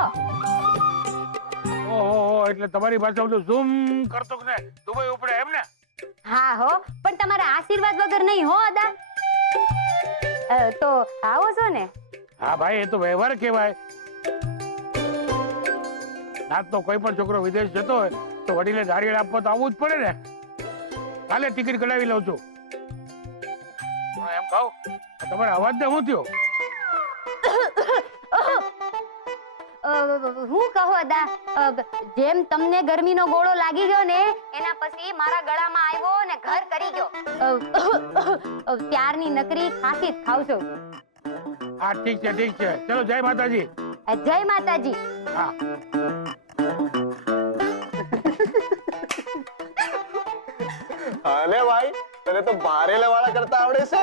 ઓહો, એટલે તમારી પાસે બધું ઝૂમ કરતો કે દુબઈ ઉપડે એમ ને? હા હો, પણ તમારા આશીર્વાદ વગર નહીં હો અદા. તો આવો છો ને? હા ભાઈ, એ તો વ્યવહાર કહેવાય. ના તો કોઈ પણ છોકરો વિદેશ જતો હોય તો વડીલે દારિયે આપવા તો આવવું જ પડે ને. કાલે ટિકિટ કઢાવી લઉં છું. હું એમ કહું, તમારા અવાજ ને શું થયો? હું કહો અદા, જેમ તમને ગરમીનો ગોળો લાગી ગયો ને એના પછી મારા ગળામાં આવ્યો ને ઘર કરી ગયો. ત્યારની નકરી ખાંસી જ ખાવ છું. હા ઠીક છે ચલો જય માતાજી. જય માતાજી. હા અરે ભાઈ તને તો બારેલા વાળા કરતા આવડે છે.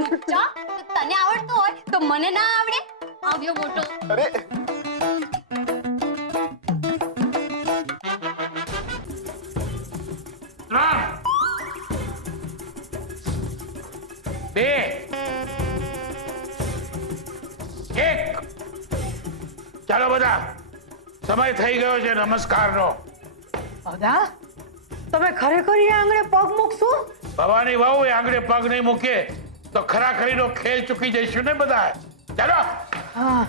લુચ્ચા, તને આવડતું હોય તો મને ના આવડે? આવ્યો મોટો. અરે બે એક. ચાલો બધા, સમય થઈ ગયો છે નમસ્કારનો. અદા તમે ખરેખર એ આંગણે પગ મૂકશો? ભવાની વહુ એ આંગળે પગ નહીં મૂકે તો ખરાખરીનો ખેલ ચૂકી જઈશું ને બધા. ચાલો. હા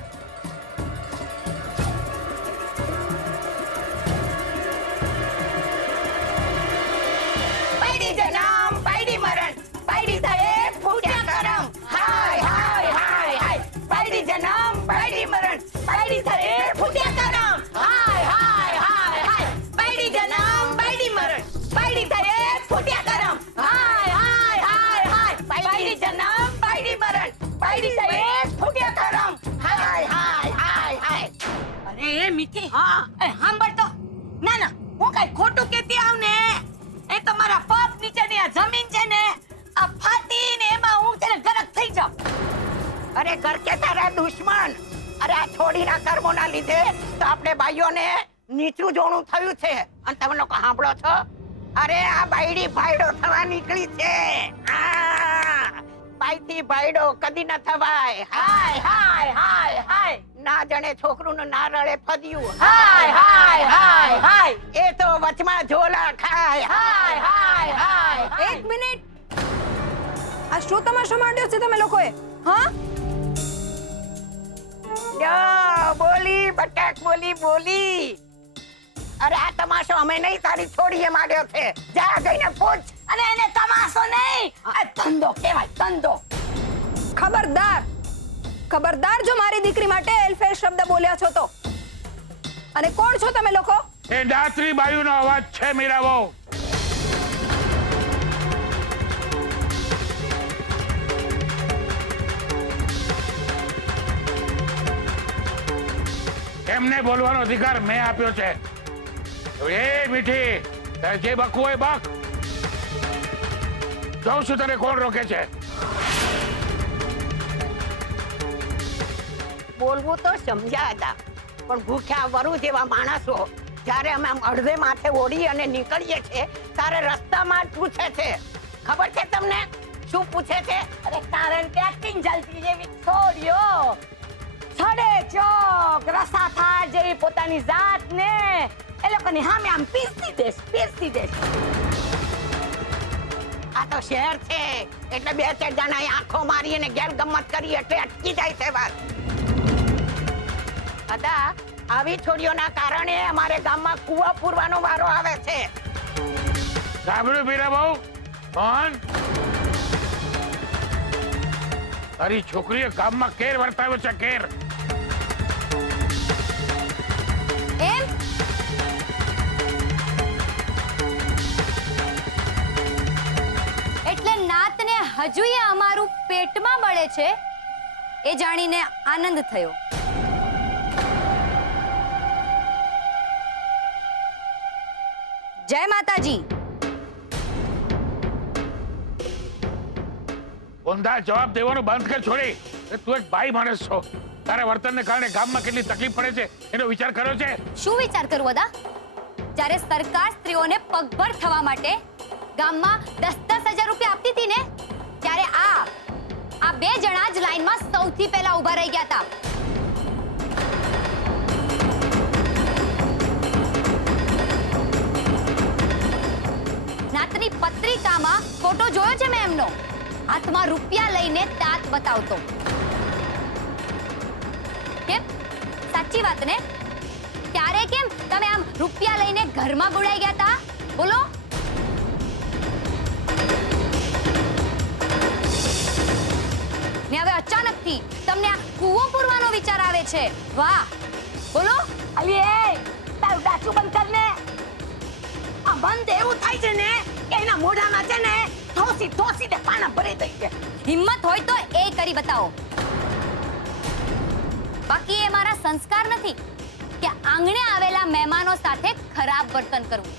પૈડી જન્મ પૈડી મરણ પૈડી થાય ફૂટ્યા કરમ. હાય હાય હાય હાય. પૈડી જન્મ પૈડી મરણ પૈડી થાય ફૂટ્યા કરમ. હાય હાય હાય હાય. પૈડી જન્મ પૈડી મરણ પૈડી થાય ફૂટ્યા કરમ. હાય હાય હાય હાય. પૈડી જન્મ પૈડી મરણ પૈડી થાય ફૂટ્યા કરમ. હાય હાય હાય હાય. અરે એ મીઠી, હા એ સાંભળ તો. ના ના, હું કઈ ખોટું કહેતી આવ ને. એ તમારા પગ નીચેની આ જમીન છે ને, આ ફાટી ને એમાં હું છે ને ગરક થઈ જાઉં. અરે ઘર કે તારા દુશ્મન. અરે આ છોડીના કર્મોના લીધે તો આપણે ભાઈઓને નીચું જોણું થયું છે. અને તમે લોકો સાંભળો છો? અરે આ બાયડી ભાઈડો થવા નીકળી છે. બાઈથી ભાઈડો કદી ન થવાય. હાય હાય હાય હાય. ના જણે છોકરું ના રળે ફદ્યું. હાય હાય હાય હાય. એ તો વચમાં ઝોલા ખાય. હાય હાય હાય. એક મિનિટ, આ શું તમાશો માંડ્યો છે તમે લોકોએ? હા યા બોલી બટાક બોલી બોલી. અરે આ તમાશો અમે નહીં, તારી છોડીએ માંડ્યો છે. જા જઈને પૂછ. અને એને તમાશો નહીં, આ ધંધો કહેવાય, ધંધો. ખબરદાર, ખબરદાર જો મારી દીકરી માટે એલફેર શબ્દ બોલ્યા છો તો. અને કોણ છો તમે લોકો? એ દાત્રી બાયુનો અવાજ છે મીરા વહુ. એમને બોલવાનો અધિકાર મેં આપ્યો છે. એ મીઠી, તારે જે બકવું હોય બક. જોઉં છું તને કોણ રોકે છે. બોલવું તો સમજ્યા હતા, પણ ભૂખ્યા વરુ જેવા માણસો જ્યારે અમે આમ અડધે માથે ઓડી અને નીકળીએ છીએ ત્યારે રસ્તામાં જ પૂછે છે. ખબર છે તમને શું પૂછે છે? અરે તારણ ત્યાં કિંજલતી જેવી છોડ્યો છડે ચોક રસા થાય જેવી પોતાની જાત ને એ લોકોની સામે આમ પીસતી દેશ, પીસતી દેશ. આ તો શહેર છે એટલે બે ચાર જણા આંખો મારી અને ગેર ગમત કરી એટલે અટકી જાય છે વાત. અદા આવી છોડીઓના કારણે અમારે ગામમાં કૂવા પૂરવાનો વારો આવે છે. સાંભળ્યું મીરા બહુ? કોણ? તારી છોકરીએ ગામમાં કેર વર્તાવ્યો છે, કેર. એમ એટલે નાતને હજુય અમારું પેટમાં બળે છે એ જાણીને આનંદ થયો. જય માતાજી. ઊંધા જવાબ દેવાનું બંધ કર છોડી. તું એક ભાઈ માણસ છો. તારા વર્તનને કારણે ગામમાં કેટલી તકલીફ પડે છે એનો વિચાર કર્યો છે? શું વિચાર કરું અદા? જ્યારે સરકાર સ્ત્રીઓને પગભર થવા માટે ગામમાં 10,000 રૂપિયા આપતી હતી ને, ત્યારે આ બે જણા જ લાઈનમાં સૌથી પહેલા ઊભા રહી ગયા હતા. નાતની પત્રિકામાં ફોટો જોયો છે મેં એમનો, હાથમાં રૂપિયા લઈને દાંત બતાવતો. કેમ? સાચી વાત ને? ત્યારે કેમ તમે આમ રૂપિયા લઈને ઘરમાં ગુડાઈ ગયા હતા? બોલો. ને હવે અચાનકથી તમને આ કૂવો પૂરવાનો વિચાર આવે છે. વાહ, બોલો. અલી એ તારું ડાચું બંધ કર ને. આ બંધ એવું થાય છે ને કે એના મોઢામાં છે ને થોસી દે પાણા ભરી દઈ છે. હિંમત હોય તો એ કરી બતાવો. બાકી એ મારા સંસ્કાર નથી કે આંગણે આવેલા મહેમાનો સાથે ખરાબ વર્તન કરવું.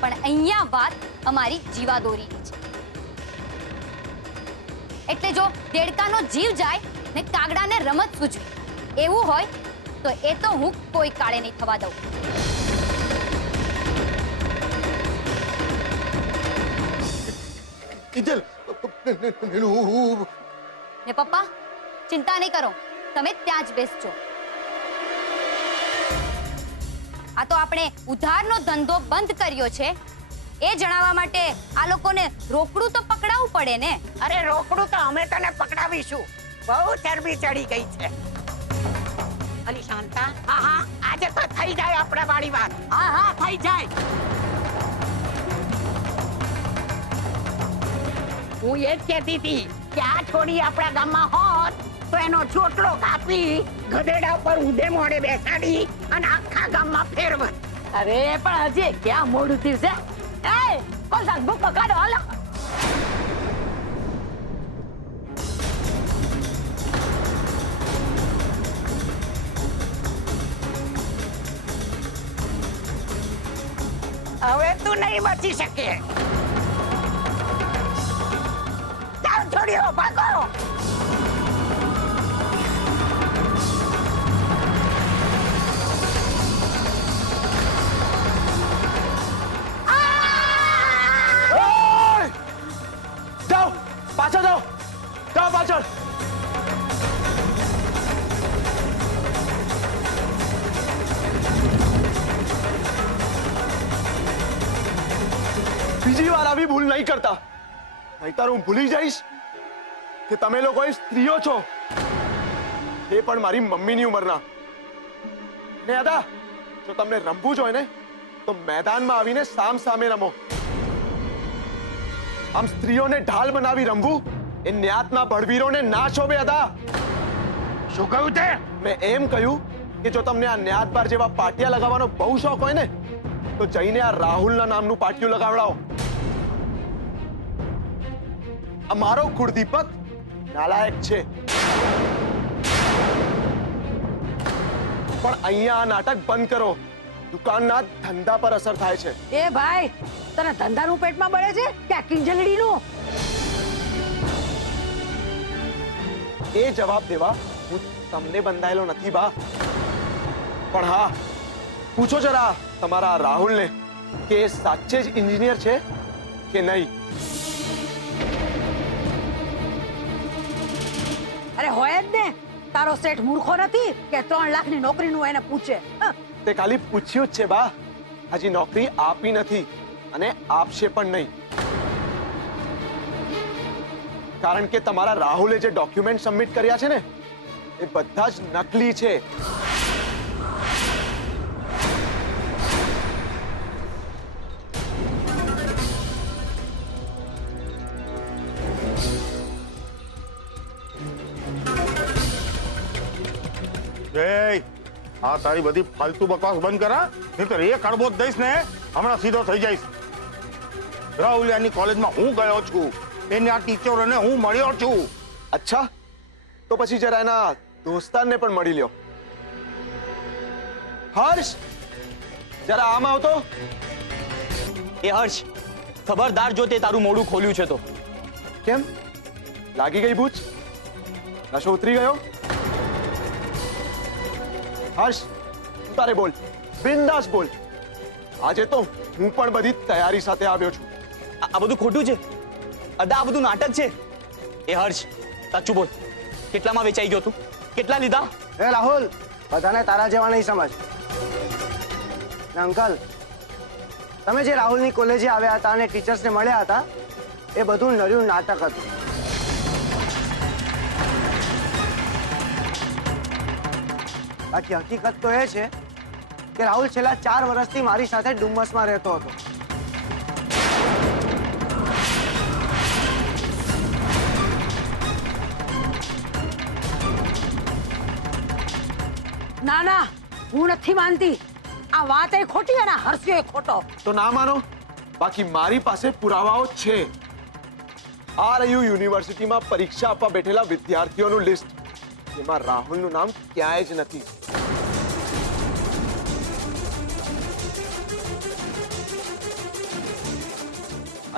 પણ અહીંયા વાત અમારી જીવાદોરીની છે. એટલે જો દેડકાનો જીવ જાય ને કાગડાને રમત સૂજવી એવું હોય તો એ તો હું કોઈ કાળે નહીં થવા દઉં. કિંજલ ને પપ્પા ચિંતા નહીં કરો, તમે ત્યાં જ બેસજો. આ તો આપણે ઉધારનો ધંધો બંધ કર્યો છે એ જણાવવા માટે આ લોકોને રોકડું તો પકડાવવું પડે ને. અરે રોકડું તો અમે તને પકડાવીશું. બહુ ચરબી ચડી ગઈ છે. અલી શાંતા, હા આજે તો થઈ જાય આપણા વાળી વાત. હા થઈ જાય. હું એ જ કહેતી હતી કે આ છોડી આપણા ગામમાં હોત તો એનો ચોટલો કાપી ગધેડા ઉપર ઊંધે મોડે બેસાડી અને આખા ગામમાં ફેરવત. અરે પણ હજી ક્યાં મોડું થયું છે? એ કોલસા ભૂકો કાઢો હાલો. હવે તું નહીં બચી શકે. ચાલ છોડીઓ ભાગો. જાઓ પાછળ જાઓ પાછળ. બીજી વાર આવી ભૂલ નહીં કરતા, નહીતર હું ભૂલી જઈશ કે તમે લોકો સ્ત્રીઓ છો, એ પણ મારી મમ્મીની ઉંમરના. ને દાદા, જો તમને રમવું જ હોય ને તો મેદાનમાં આવીને સામે રમો. આમ સ્ત્રીઓને ઢાલ બનાવી રમવું એ ન્યાતના બળવીરોને ના શોભે. હતા શું કહ્યું તે? મેં એમ કહ્યું કે જો તમને આ ન્યાત બાર જેવા પાટિયા લગાવવાનો બહુ શોખ હોય ને તો જઈને આ રાહુલના નામનું પાટિયું લગાવડાવો. અમારો કુળદીપક નાલાયક છે, પણ અહીંયા આ નાટક બંધ કરો. દુકાનના ધંધા પર અસર થાય છે. એ ભાઈ, તને ધંધાનું પેટમાં બળે છે કે આ કિંજલડીનું? એ જવાબ દેવા હું તમને બંધાયેલો નથી બા. પણ હા, પૂછો જરા તમારા રાહુલને કે એ સાચે જ એન્જિનિયર છે કે નહીં. અરે હોય જ ને, તારો શેઠ મૂર્ખો નથી કે 3 લાખની નોકરીનું એને પૂછે. તે ખાલી પૂછ્યું જ છે બા, હજી નોકરી આપી નથી અને આપશે પણ નહીં. કારણ કે તમારા રાહુલે જે ડોક્યુમેન્ટ સબમિટ કર્યા છે ને એ બધા જ નકલી છે. આ તારી બધી ફાલતુ બકવાસ બંધ કરા, નહીંતર એક અડબો દઈશ ને હમણાં સીધો થઈ જઈશ. રાહુલિયાની કોલેજમાં હું ગયો છું, એને આ ટીચરોને હું મળ્યો છું. અચ્છા, તો પછી જરા એના દોસ્તારને પણ મળી લ્યો. હર્ષ, જરા આમ આવતો. એ હર્ષ, ખબરદાર જો તે તારું મોઢું ખોલ્યું છે તો. કેમ લાગી ગઈ ભૂચ? નશો ઉતરી ગયો? હર્ષ, તું તારે બોલ, બિંદાસ બોલ. આજે તો હું પણ બધી તૈયારી સાથે આવ્યો છું. આ બધું ખોટું છે અદા, આ બધું નાટક છે. એ હર્ષ, સાચું બોલ, કેટલામાં વેચાઈ ગયો તું? કેટલા લીધા? એ રાહુલ, બધાને તારા જેવા નહીં સમજ. અંકલ, તમે જે રાહુલની કોલેજે આવ્યા હતા અને ટીચર્સને મળ્યા હતા એ બધું નર્યું નાટક હતું. બાકી હકીકત તો એ છે કે રાહુલ છેલ્લા 4 વર્ષથી મારી સાથે ડુમ્મસમાં રહેતો હતો. ના ના, હું નથી માનતી. આ વાત એ ખોટી અને હર્ષ્યો એ ખોટો. તો ના માનો, બાકી મારી પાસે પુરાવાઓ છે. આ રહ્યું યુનિવર્સિટીમાં પરીક્ષા આપવા બેઠેલા વિદ્યાર્થીઓનું લિસ્ટ, જેમાં રાહુલનું નામ ક્યાંય જ નથી.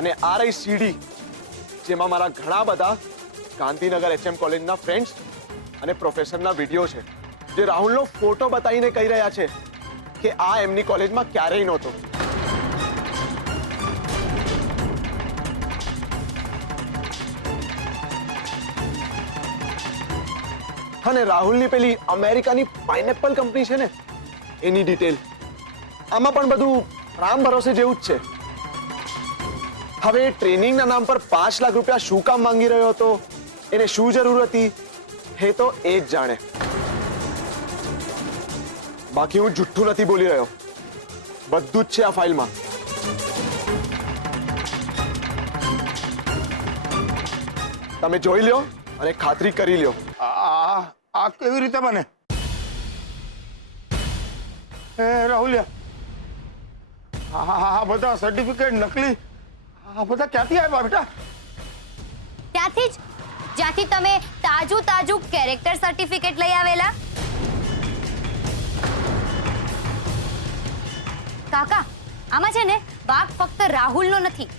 અને આ રહી સીડી, જેમાં મારા ઘણા બધા ગાંધીનગર HM કોલેજના ફ્રેન્ડ્સ અને પ્રોફેસરના વિડીયો છે, જે રાહુલનો ફોટો બતાવીને કહી રહ્યા છે કે આ એમની કોલેજમાં ક્યારેય નહોતો. અને રાહુલની પેલી અમેરિકાની પાઇનેપલ કંપની છે ને, એની ડિટેલ આમાં પણ બધું રામ ભરોસે જેવું જ છે. હવે ટ્રેનિંગના નામ પર 5 લાખ રૂપિયા શું કામ માંગી રહ્યો હતો, એને શું જરૂર હતી, એ તો એ જ જાણે. બાકી હું જુઠ્ઠું નથી બોલી રહ્યો, બધું જ છે આ ફાઇલમાં. તમે જોઈ લ્યો અને ખાતરી કરી લ્યો. આ કેવી રીતે બને? રાહુલિયા, આ બધા સર્ટિફિકેટ નકલી, આ બધા ક્યાંથી આવ્યા બેટા? ત્યાંથી જ જ્યાંથી તમે તાજું કેરેક્ટર સર્ટિફિકેટ લઈ આવેલા. કાકા, આમાં છે ને વાંક ફક્ત રાહુલનો નથી,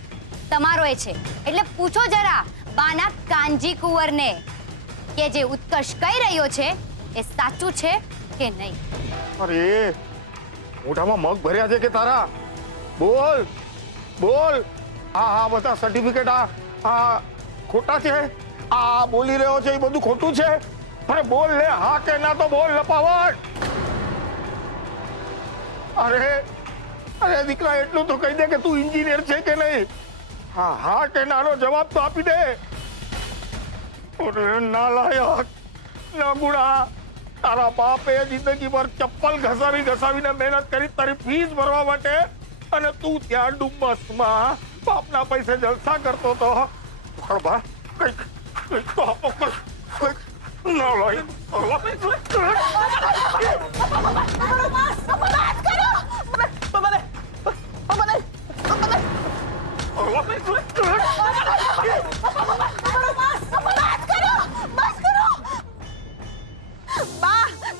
તમારો એ છે. એટલે પૂછો જરા બાના કાનજી કુંવરને કે જે ઉત્કર્ષ કહી રહ્યો છે એ સાચું છે કે નહીં. અરે મોઢામાં મગ ભર્યા છે કે તારા? બોલ બોલ. આ બધા સર્ટિફિકેટ આ ખોટા છે? આ બોલી રહ્યો છે એ બધું ખોટું છે? અરે બોલ લે, હા કે ના તો બોલ, લપાવટ. અરે દીકરા, એટલું તો કહી દે કે તું એન્જિનિયર છે કે નહીં. હા કે નાનો જવાબ તો આપી દે. અરે નાલાયક, નાગુડા, તારા બાપે જિંદગીભર ચપ્પલ ઘસાવીને મહેનત કરી તારી ફીસ ભરવા માટે, અને તું ત્યાં ડુમ્બસમાં બાપના પૈસે જલસા કરતો તો. ખડબા, કંઈક તો આપો, કંઈક નાલાયક.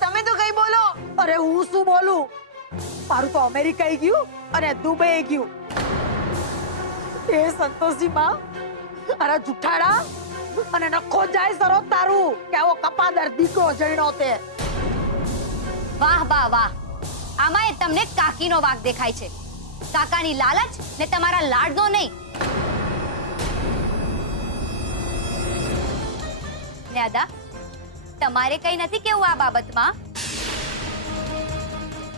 તમે તો કઈ બોલો. અરે હું શું બોલું? મારું તો અમેરિકા ગયું અને દુબઈ ગયું. એ સંતોષીમાં અરે જુઠ્ઠાડા અને નખો જાય સરો તારું કે આવો કપાદર દીકરો જઈનો તે. વાહ વાહ વાહ, આમાં એ તમને કાકીનો વાંક દેખાય છે. કાકાની લાલચ ને તમારા લાડનો નહીં. દાદા, તમારે કઈ નથી કેવું આ બાબતમાં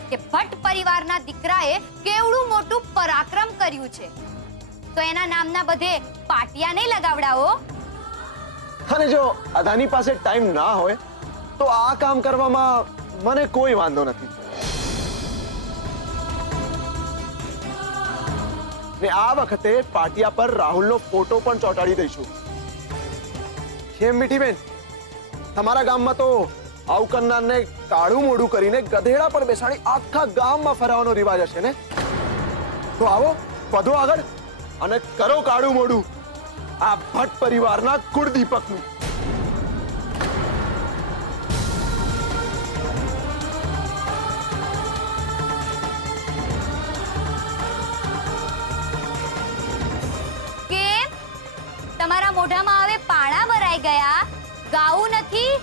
કે ભટ્ટ પરિવારના દીકરાએ કેવડું મોટું પરાક્રમ કર્યું છે, તો એના નામના બધે પાટિયા નહીં લગાવડાવો. અને જો અદાની પાસે ટાઈમ ના હોય તો આ કામ કરવામાં મને કોઈ વાંધો નથી. ને આ વખતે પાટિયા પર રાહુલનો ફોટો પણ ચોંટાડી દઈશું. કેમ મીઠીબેન, તમારા ગામમાં તો આવું કરનારને કાળું મોઢું કરીને ગધેડા પર બેસાડી આખા ગામમાં ફરાવવાનો રિવાજ હશે ને? તો આવો, વધો આગળ અને કરો કાળું મોઢું આ ભટ્ટ પરિવારના કુળદીપકનું. કેમ તમારા મોઢામાં હવે પાણા ભરાઈ ગયા? ગાવું નથી?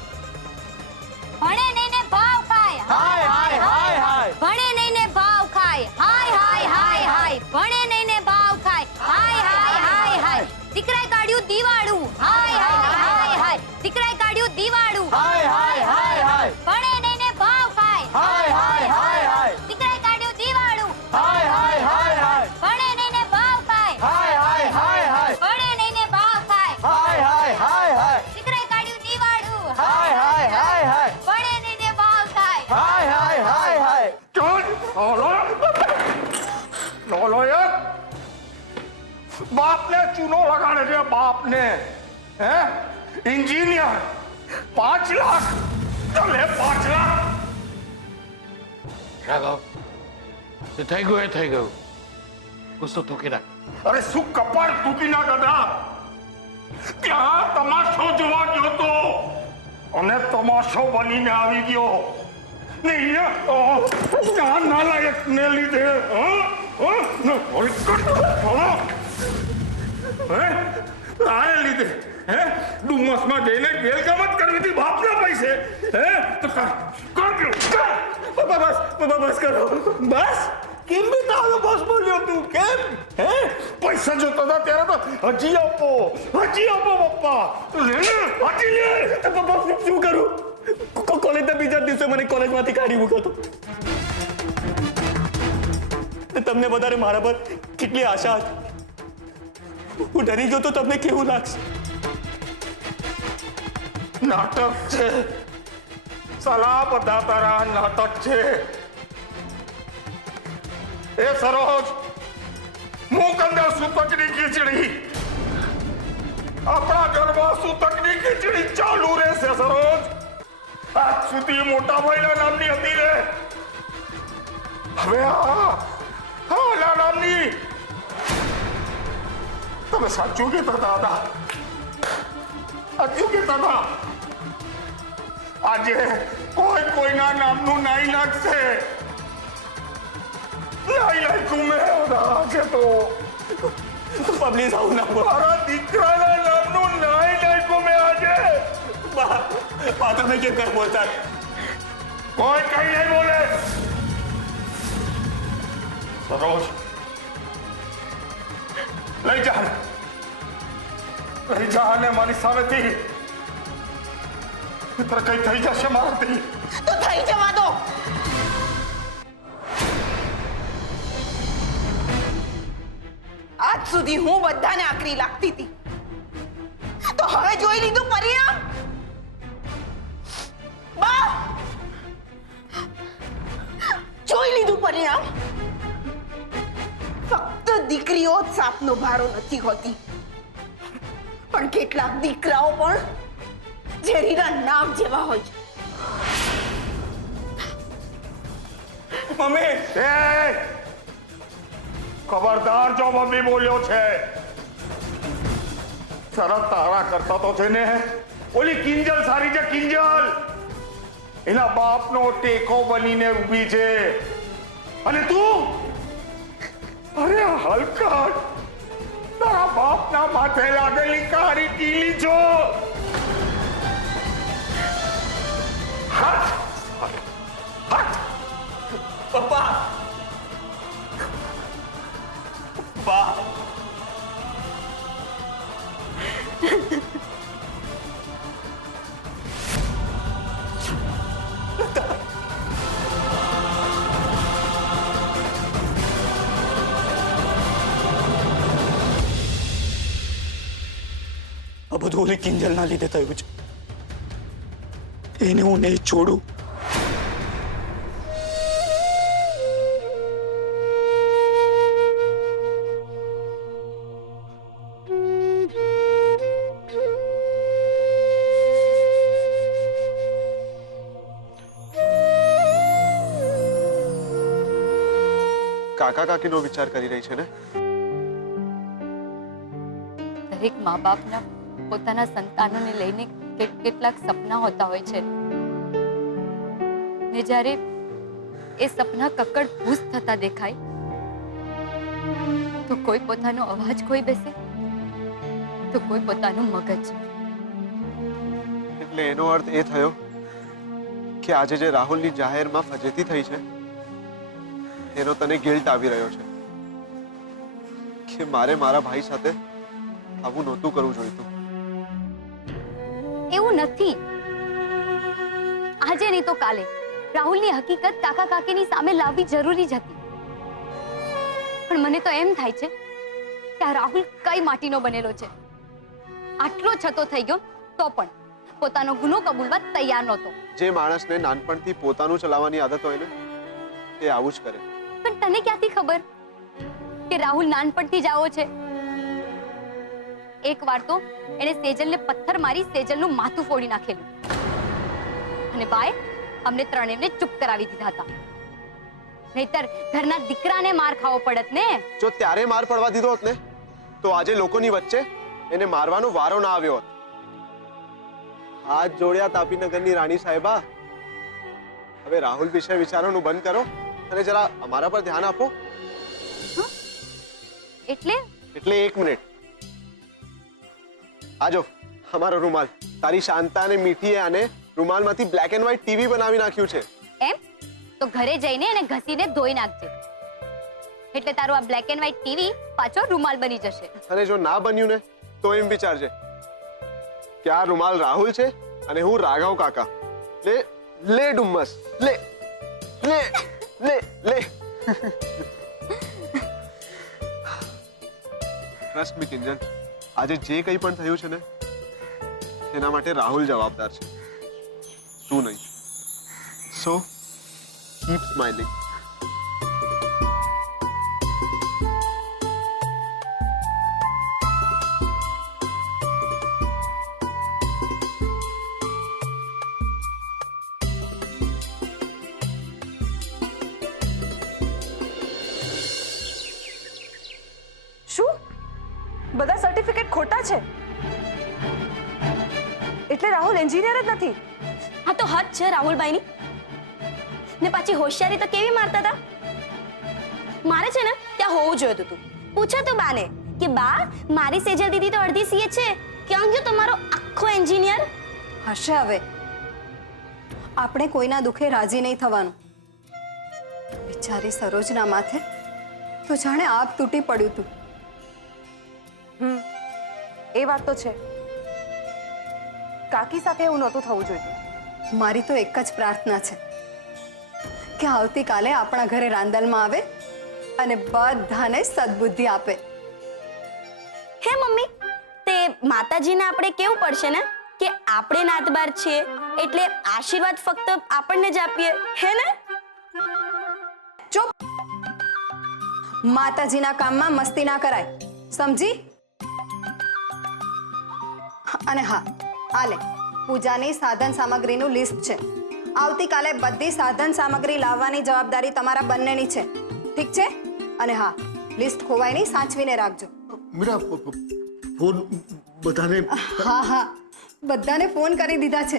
ભણે નહીં ને ભાવ ખાય. હાય હાય હાય હાય. ભણે નહીં ને ભાવ ખાય. હાય હાય હાય હાય. ભણે નહીં ને ભાવ ખાય. હાય હાય હાય હાય. દીકરાએ કાઢ્યું દીવાળું. હાય હાય હાય હાય. દીકરાએ કાઢ્યું દીવાળું. હાય હાય હાય હાય. ભણે નહીં ને ભાવ ખાય. હાય હાય હાય હાય. દીકરાએ કાઢ્યું દીવાળું. હાય હાય હાય હાય. ભણે નહીં ને ભાવ ખાય. હાય હાય હાય હાય. ભણે નહીં ને ભાવ ખાય. હાય હાય હાય હાય. દીકરાએ કાઢ્યું દીવાળું. હાય હાય હાય હાય. ભણે નહીં ને ભાવ ખાય. હાય હાય હાય હાય. બાપને ચૂનો લગાડે છે, બાપને. હે એન્જિનિયર 5 લાખ, ચલે 5 લાખ. રાઘવ જે થઈ ગયું એ થઈ ગયું. ગુસ્સો થૂકી નાખ. અરે શું કપાળ તૂટી ના ગધા! ત્યાં તમાશો જોવા ગયો તો અને તમાશો બનીને આવી ગયો ને અહીંયા નાલાયક ને લીધે તારે લીધે ડુમસમાં જઈને ગેરકામત કરવી હતી બાપના પૈસે તો બસ કરો બસ. કેમ બી તારો બોસ બોલ્યો તું કેમ પૈસા જોતો હતા ત્યારે તો હજી આપો પપ્પા હજી લે. પપ્પા શું કરું? કોલેજના બીજા દિવસે મને કોલેજમાંથી કાઢી મૂક્યો હતો. તમને વધારે મારા પર કેટલી આશા હતી. હું ડરી ગયો તો તમને કેવું લાગશે? નાટક છે સલાહ, બધા તારા નાટક છે. એ સરોજ, મુકંદર સૂતકની ખીચડી આપણા ઘરમાં સૂતકની ખીચડી ચાલુ રહેશે સરોજ. આજ સુધી મોટા ભાઈના નામની હતી રે, હવે આના નામની. તમે સાચું કહેતા હતા દાદા, સાચું કહેતા હતા. આજે કોઈના નામનું નાઈ લાગશે. પ્લીઝ આવું ના બોલો. મારા દીકરાના નામનું નાઈ નાખ્યું મેં આજે. બા તમે કેમ કઈ બોલતા? કોઈ કઈ નહીં બોલે. સરોજ લઈ જા ને મારી સામેથી. મિત્ર કઈ થઈ જશે મારાથી તો થઈ જવા દો. આજ સુધી હું બધાને આકરી લાગતી હતી, તો હવે જોઈ લીધું પરિણામ. બા, જોઈ લીધું પરિણામ. ફક્ત દીકરીઓ જ સાપનો ભારો નથી હોતી, પણ કેટલાક દીકરાઓ પણ ઝેરીના નામ જેવા હોય છે. મમ્મી ખબરદાર જો મમ્મી બોલ્યો છે. શરત તારા કરતા તો છે ને ઓલી કિંજલ સારી છે. કિંજલ એના બાપનો ટેકો બનીને ઊભી છે અને તું અરે હલકટ તારા બાપના માથે લાગેલી કાળી ટીલી છો. હાથ હાથ પપ્પા બા આ બધું ઓલી કિંજલના લીધે થયું છે. એને હું નહીં છોડું. કાકા કાકીનો વિચાર કરી રહી છે ને? દરેક મા બાપના પોતાના સંતાનોને લઈને કેટલાક સપના હોતા હોય છે, ને જ્યારે એ સપના કકડ ભૂસ થતા દેખાય તો કોઈ પોતાનો અવાજ ખોઈ બેસે, તો કોઈ પોતાનું મગજ. એટલે એનો અર્થ એ થયો કે આજે જે રાહુલની જાહેરમાં ફજેતી થઈ છે એનો તને ગિલ્ટ આવી રહ્યો છે કે મારે મારા ભાઈ સાથે આવું નહોતું કરવું જોઈતું. એવું નથી. આજે નહીં તો કાલે રાહુલની હકીકત કાકા કાકીની સામે લાવવી જરૂરી જ હતી. પણ મને તો એમ થાય છે કે આ રાહુલ કઈ માટીનો બનેલો છે. આટલો છતો થઈ ગયો તો પણ પોતાનો ગુનો કબૂલવા તૈયાર નહોતો. જે માણસને નાનપણથી પોતાનું ચલાવવાની આદત હોય ને એ આવું જ કરે. પણ તને ક્યાંથી ખબર કે રાહુલ નાનપણથી જ આવો છે? એકવાર તો એને સેજલને પથ્થર મારી સેજલનું માથું ફોડી નાખેલું અને બાએ અમને ત્રણેયને ચૂપ કરાવી દીધા હતા. નહીતર ઘરના દીકરાને માર ખાવો પડત ને. જો ત્યારે માર પડવા દીધો હોત ને તો આજે લોકોની વચ્ચે એને મારવાનો વારો ના આવ્યો હોત. હાથ જોડ્યા તાપીનગરની રાણી સાહેબા. હવે રાહુલ વિશે વિચારવાનું બંધ કરો અને જરા અમારા પર ધ્યાન આપો. એટલે એટલે 1 મિનિટ. આજો અમારો રૂમાલ. તારી શાંતા અને મીઠીએ આને રૂમાલમાંથી બ્લેક એન્ડ વ્હાઈટ ટીવી બનાવી નાખ્યું છે. એમ તો ઘરે જઈને એને ઘસીને ધોઈ નાખજે, એટલે તારું આ બ્લેક એન્ડ વ્હાઈટ ટીવી પાછો રૂમાલ બની જશે. અને જો ના બન્યું ને તો એમ વિચારજે કે આ રૂમાલ રાહુલ છે અને હું રાઘવ કાકા. લે લે ડુમ્મસ, લે લે લે લે. ટ્રસ્ટ મી કિંજલ, આજે જે કંઈ પણ થયું છે ને એના માટે રાહુલ જવાબદાર છે, તું નહીં. સો કીપ સ્માઇલિંગ. શું બધા સર્ટિફિકેટ ખોટા છે? એટલે રાહુલ એન્જિનિયર જ નથી? હા તો હદ છે રાહુલભાઈની. ને પાછી હોશિયારી તો કેવી મારતા હતા. મારે છે ને ત્યાં હોવું જોઈતું હતું. પૂછા તો બાને કે બા મારી સેજલ દીદી તો અડધી સીએ છે, ક્યાં ગયો તમારો આખો એન્જિનિયર? હશે હવે. આપણે કોઈના દુખે રાજી નહીં થવાનું. બિચારી સરોજના માથે તો જાણે આપ તૂટી પડ્યું હતું. એ વાત તો છે. કાકી સાથે એવું નહોતું થવું જોઈએ. મારી તો એક જ પ્રાર્થના છે કે આવતીકાલે આપણા ઘરે રાંદલમાં આવે અને બધાને સદબુદ્ધિ આપે. હે મમ્મી, તે માતાજીને આપણે કેવું પડશે ને કે આપણે નાતબાર છીએ એટલે આશીર્વાદ ફક્ત આપણને જ આપીએ, હે ને? ચૂપ. માતાજીના કામમાં મસ્તી ના કરાય, સમજી? અને હા, આલે પૂજાની સાધન સામગ્રીનું લિસ્ટ છે. આવતીકાલે બધી સાધન સામગ્રી લાવવાની જવાબદારી તમારા બંનેની છે, ઠીક છે? અને હા, લિસ્ટ ખોવાય નહીં, સાચવીને રાખજો. મીરા ફોન બધાને. હા હા, બધાને ફોન કરી દીધા છે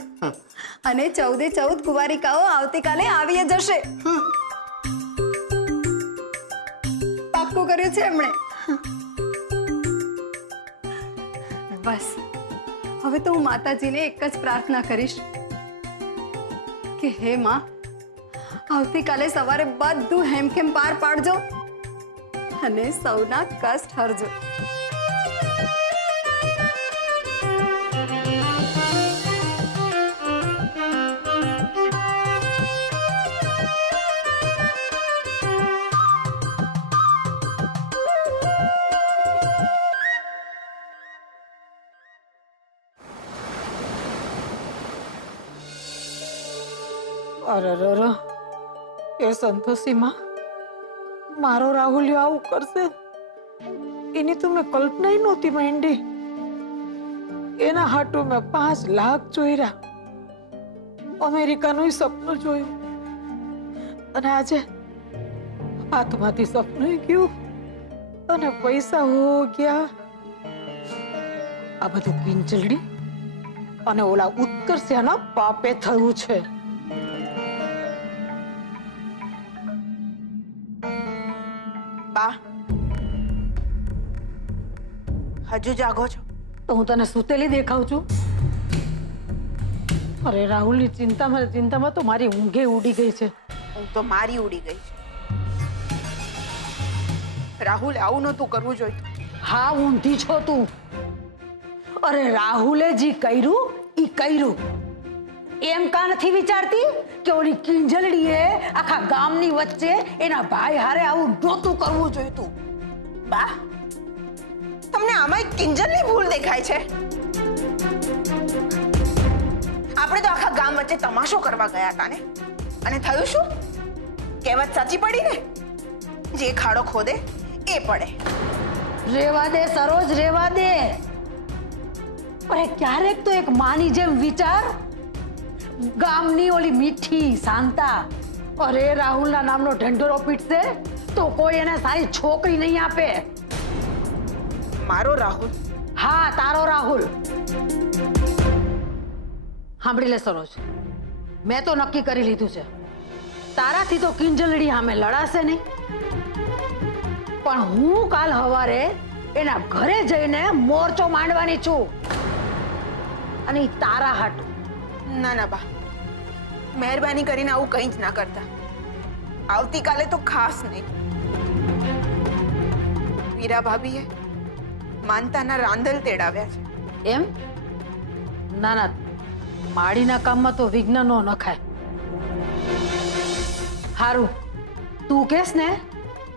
અને 14 કુંવારિકાઓ આવતીકાલે આવી જશે. પાક્કું કર્યું છે એમણે. બસ હવે તો હું માતાજીને એક જ પ્રાર્થના કરીશ કે હે માં, આવતીકાલે સવારે બધું હેમખેમ પાર પાડજો અને સૌના કષ્ટ હરજો. અરે એ સંતોષીમાં મારો રાહુલિયો આવું કરશે એની તો મેં કલ્પના નહોતી માંડી. એના હાટું મેં 5 લાખ ચોર્યા, અમેરિકાનું સપનું જોયું અને આજે હાથમાંથી સપનું ગયું અને પૈસા હો ગયા. આ બધું કિંચલડી અને ઓલા ઉત્કર્ષના પાપે થયું છે. બા, હજુ જાગો છો? તો હું તને સુતેલી દેખાઉં છું? અરે રાહુલની ચિંતામાં તો મારી ઊંઘે ઉડી ગઈ છે. હું તો મારી ઉડી ગઈ છે. રાહુલ આવું નહોતું કરવું જોઈતું. હા, ઊંધી છો તું. અરે રાહુલે જી કર્યું ઈ કર્યું. એમ કા નથી વિચારતી કે ઓલી કિંજલડીએ આખા ગામની વચ્ચે એના ભાઈ હારે આવું નહોતું કરવું જોઈતું. બા, તમને આમાં કિંજલની ભૂલ દેખાય છે? આપણે તો આખા ગામ વચ્ચે તમાશો કરવા ગયા હતા ને, અને થયું શું? કહેવત સાચી પડી ને, જે ખાડો ખોદે એ પડે. રેવા દે સરોજ, રેવા દે. અરે ક્યારેક તો એક માની જેમ વિચાર. ગામની ઓલી મીઠી શાંતા અરે રાહુલના નામનો ઢંઢોરો પીટશે તો કોઈ એને સારી છોકરી નહીં આપે. મારો રાહુલ? હા, તારો રાહુલ. સાંભળી લે સરોજ, મેં તો નક્કી કરી લીધું છે, તારાથી તો કિંજલડી સામે લડાશે નહીં, પણ હું કાલ સવારે એના ઘરે જઈને મોરચો માંડવાની છું, અને ઈ તારા હાટુ. ના ના બા, મહેરબાની કરીને આવું કંઈ જ ના કરતા. આવતીકાલે તો ખાસ નહીં. વીરા ભાભીએ માનતાના રાંદલ તેડાવ્યા છે. એમ? ના ના, માડીના કામમાં તો વિઘ્ન નો નખાય. હારું, તું કેસ ને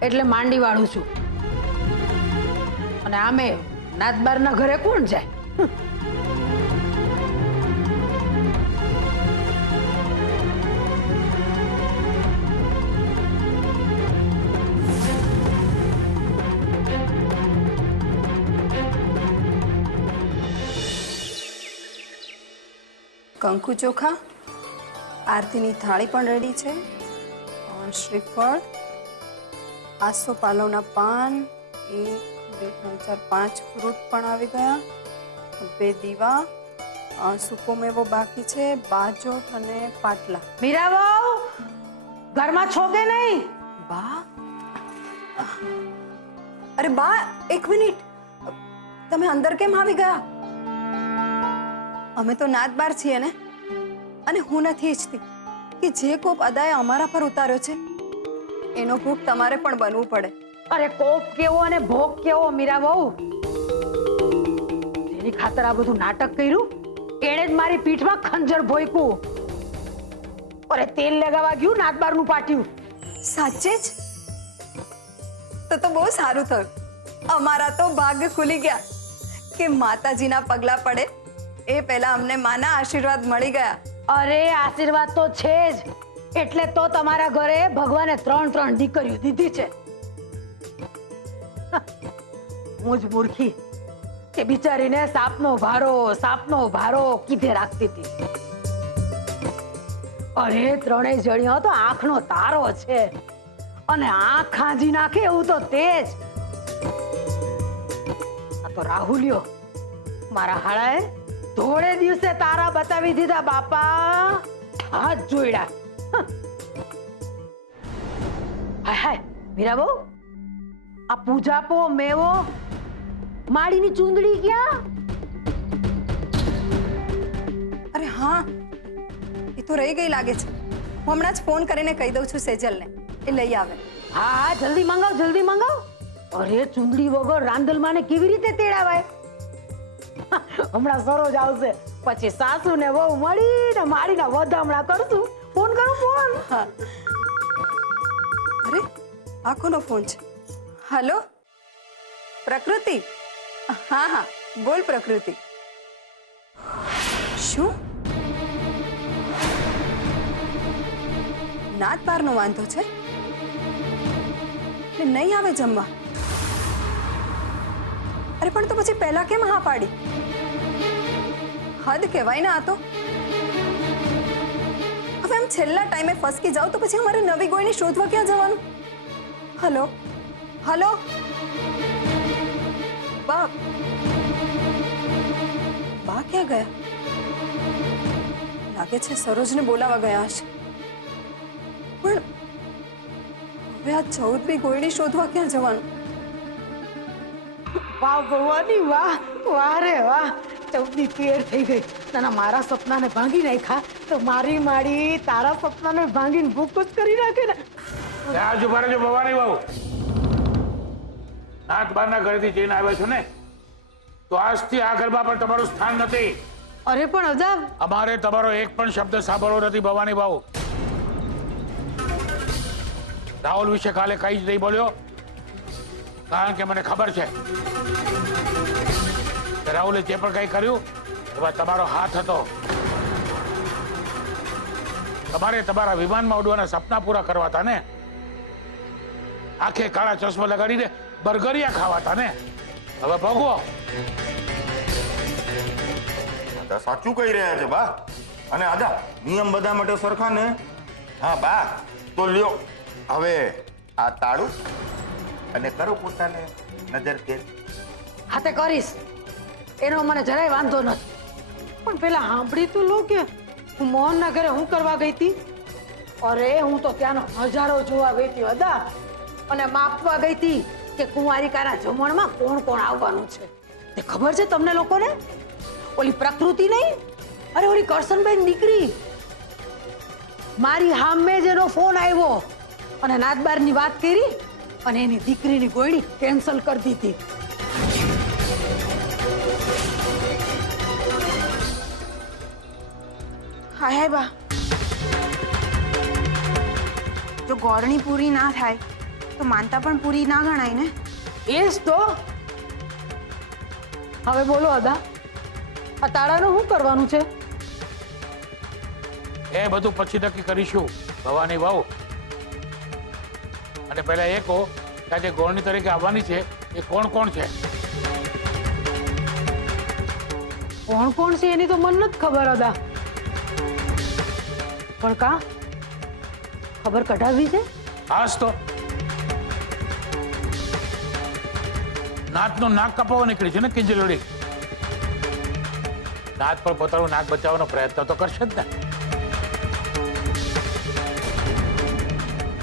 એટલે માંડી વાળું છું. અને આમે નાતબારના ઘરે કોણ જાય? કંકુ ચોખા, આરતીની થાળી પણ રેડી છે, શ્રીફળ, આસો પાલવના પાન, 1 2 3 4 5 ફ્રૂટ પણ આવી ગયા, 2 દીવા, સૂકો મેવો બાકી છે, બાજોટ અને પાટલા. મીરાબાઉ, ઘરમાં છો કે નહીં? બા, અરે બા, 1 મિનિટ, તમે અંદર કેમ આવી ગયા? અમે તો નાત બાર છીએ ને, અને હું નથી ઈચ્છતી કે જે કોપ અદાએ અમારા પર ઉતાર્યો છે એનો ભોગ તમારે પણ બનવું પડે. અરે કોપ કેવો અને ભોગ કેવો મીરાબાઉ? જેની ખાતર આ બધું નાટક કર્યું એણે જ મારી પીઠમાં ખંજર ભોંક્યું. અરે તેલ લગાવવા ગયું નાતબારનું પાટ્યું. સાચે જ? તો બહુ સારું થયું. અમારા તો ભાગ ખુલી ગયા કે માતાજીના પગલા પડે એ પહેલા અમને માના આશીર્વાદ મળી ગયા. અરે આશીર્વાદ તો છે જ, એટલે તો તમારા ઘરે ભગવાને 3 દીકરીઓ દીધી છે. હું જ મૂર્ખી કે બિચારીને સાપનો ભારો કીધે રાખતી હતી. અરે 3 જણીઓ તો આંખનો તારો છે, અને આંખ ખાંજી નાખે એવું તો તેજ. આ તો રાહુલિયો મારા હાળાએ ધોળે દિવસે તારા બતાવી દીધા બાપા, હાથ જોડ્યા. હાય હાય મીરાબો, આ પૂજાપો મેવો માડીની ચૂંદડી ક્યાં? અરે હા, એ તો રહી ગઈ લાગે છે. હું હમણાં જ ફોન કરીને કહી દઉં છું સેજલને, એ લઈ આવે. હા, જલ્દી મંગાવ. અરે ચૂંદડી વગર રાંદલમાને કેવી રીતે તેડાવાય? હમણાં સરોજ આવશે, પછી સાસુ ને વહુ મળીને મારીના વધામણા કરશું. ફોન કરો, ફોન. હા. અરે આ કોનો ફોન છે? હલો પ્રકૃતિ? હા, બોલ પ્રકૃતિ. શું નાત બારનો વાંધો છે? એટલે નહીં આવે જમવા? અરે પણ તો પછી પહેલા કેમ હા પાડી? હદ કહેવાય ને આ તો. હવે આમ છેલ્લા ટાઈમે ફસકી જાવ તો પછી અમારે નવી ગોળીને શોધવા ક્યાં જવાનું? હલો બા ક્યાં ગયા? લાગે છે સરોજને બોલાવા ગયા હશે. પણ હવે આ 14મી ગોળી શોધવા ક્યાં જવાનું? વાહ ભગવાની વાહ, વાહ રે વાહ, 14મી તેર થઈ ગઈ. તારા મારા સપનાને ભાંગી નાખ્યા તો મારી માડી તારા સપનાને ભાંગીને ભૂકો જ કરી નાખે ને. આજુ બાજુ ભવાની બાબુ, નાત બારના ઘરેથી જઈને આવ્યા છો ને, તો આજથી આ ઘરમાં પણ તમારું સ્થાન નથી. અરે પણ અજાબ, અમારે તમારો એક પણ શબ્દ સાંભળવો નથી ભવાની બાબુ. રાહુલ વિશે કાલે કઈ જ નહીં બોલ્યો, કારણ કે મને ખબર છે કે રાહુલે જે પણ કઈ કર્યું એમાં તમારો હાથ હતો. તમારે તમારા વિમાનમાં ઉડવાના સપના પૂરા કરવા હતા ને, આંખે કાળા ચશ્મા લગાડીને બર્ગરિયા ખાવા હતા ને, હવે ભોગવો. સાચું કહી રહ્યા છે બા. અને આદા નિયમ બધા માટે સરખા ને. હા બા, તો લ્યો હવે આ તાળું અને કરો પોતાને નજર કેદ. હાથે કરીશ એનો મને જરાય વાંધો નથી, પણ પેલા સાંભળી તું લો કે હું મોહનના ઘરે હું કરવા ગઈ હતી. અરે હું તો ત્યાંનો નજારો જોવા ગઈ હતી અદા, અને માપવા ગઈ હતી કે કુંવારિકાના જમણમાં કોણ કોણ આવવાનું છે. તે ખબર છે તમને લોકોને? ઓલી પ્રકૃતિ નહીં, અરે ઓલી કરશનબેન દીકરી, મારી સામે જ એનો ફોન આવ્યો અને નાતબારની વાત કરી અને એની દીકરીની ગોળી કેન્સલ કરી દીધી. હાય હાય બા, જો ગોળણી પૂરી ના થાય તો માનતા પણ પૂરી ના ગણાય ને. એ જ તો. હવે બોલો અદા, આ તાળાનું શું કરવાનું છે? એ બધું પછી નક્કી કરીશું ભવાની વાવ. અને પહેલા એ કહો કે આજે ગોળણી તરીકે આવવાની છે એ કોણ કોણ છે? કોણ કોણ છે એની તો મને નથી ખબર અદા, પણ કા ખબર કઢાવવી છે? હાસ તો નાતનું નાક કપાવવા નીકળી છે ને કિંજલોડી. નાત પર પોતાનું નાક બચાવવાનો પ્રયત્ન તો કરશે જ ને.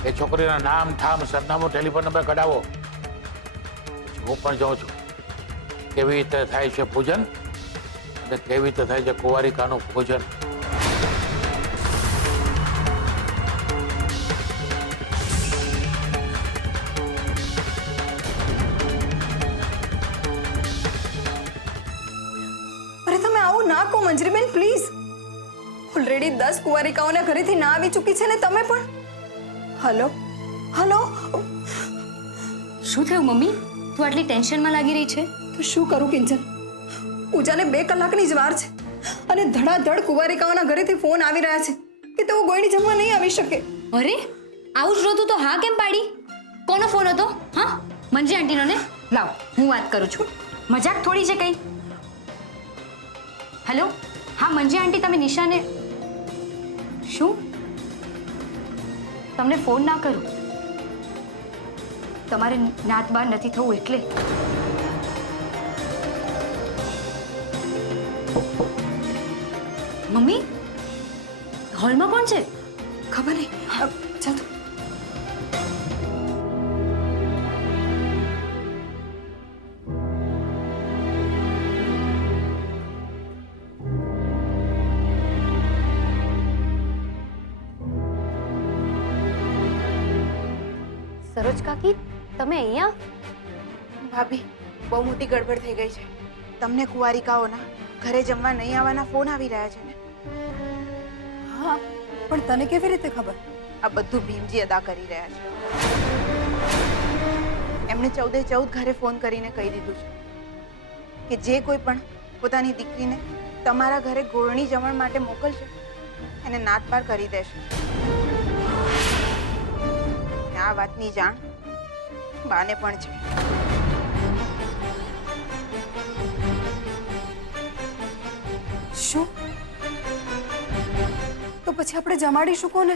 એ છોકરીના નામ ઠામ સરનામું ટેલિફોન નંબર કઢાવો. હું પણ જાઉં છું કેવી રીતે થાય છે પૂજન અને કેવી રીતે થાય છે કુંવારિકાનું ભોજન. અરે તમે આવું ના કહો મંજરીબેન, પ્લીઝ. ઓલરેડી 10 કુંવારિકાઓના ઘરેથી ના આવી ચૂકી છે ને તમે પણ. હલો હલો, શું થયું મમ્મી? તું આટલી ટેન્શનમાં લાગી રહી છે? તો શું કરું કિંજલ, પૂજાને 2 કલાકની જ વાર છે અને ધડાધડ કુંવારિકાઓના ઘરેથી ફોન આવી રહ્યા છે કે તેઓ ગોળણી જમવા નહીં આવી શકે. અરે આવું જ નહોતું તો હા કેમ પાડી? કોનો ફોન હતો? હા, મંજી આંટીનો ને? લાવ હું વાત કરું છું, મજાક થોડી છે કઈ. હેલો, હા મંજી આંટી, તમે નિશાને શું? તમને ફોન ના કરું, તમારે નાત બાર નથી થવું એટલે. મમ્મી હોલમાં કોણ છે? ખબર નહીં, ચાલ તો. સરોજ કાકી, તમે અહીંયા? ભાભી, બહુ મોટી ગડબડ થઈ ગઈ છે. તમને કુંવારિકાઓના ઘરે જમવા નહીં આવવાના ફોન આવી રહ્યા છે ને? હા, પણ તને કેવી રીતે ખબર? આ બધું ભીમજી અદા કરી રહ્યા છે. એમણે 14 ઘરે ફોન કરીને કહી દીધું છે કે જે કોઈ પણ પોતાની દીકરીને તમારા ઘરે ગોળણી જમણ માટે મોકલશે એને નાત પાર કરી દેશે. આ વાતની જાણ બાને પણ છે. શું? તો પછી આપણે જમાડીશું કોને?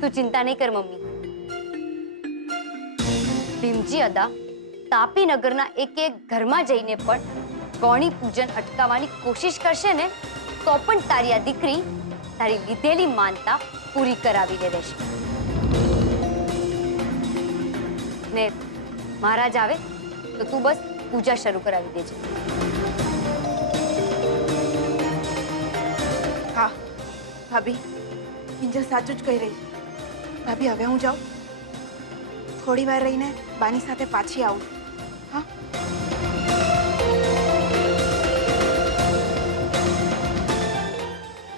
તું ચિંતા નહીં કર મમ્મી. ભીમજી અદા તાપીનગરના એક ઘરમાં જઈને પણ ગૌણી પૂજન અટકાવવાની કોશિશ કરશે ને તો પણ તારી આ દીકરી તારી લીધેલી માનતા પૂરી કરાવીને રહેશે. ને મહારાજ આવે તો તું બસ પૂજા શરૂ કરાવી દેજે. હા ભાભી, કિંજલ સાચું જ કહી રહી છે. ભાભી હવે હું જાઉં, થોડી વાર રહીને બાની સાથે પાછી આવું. હા,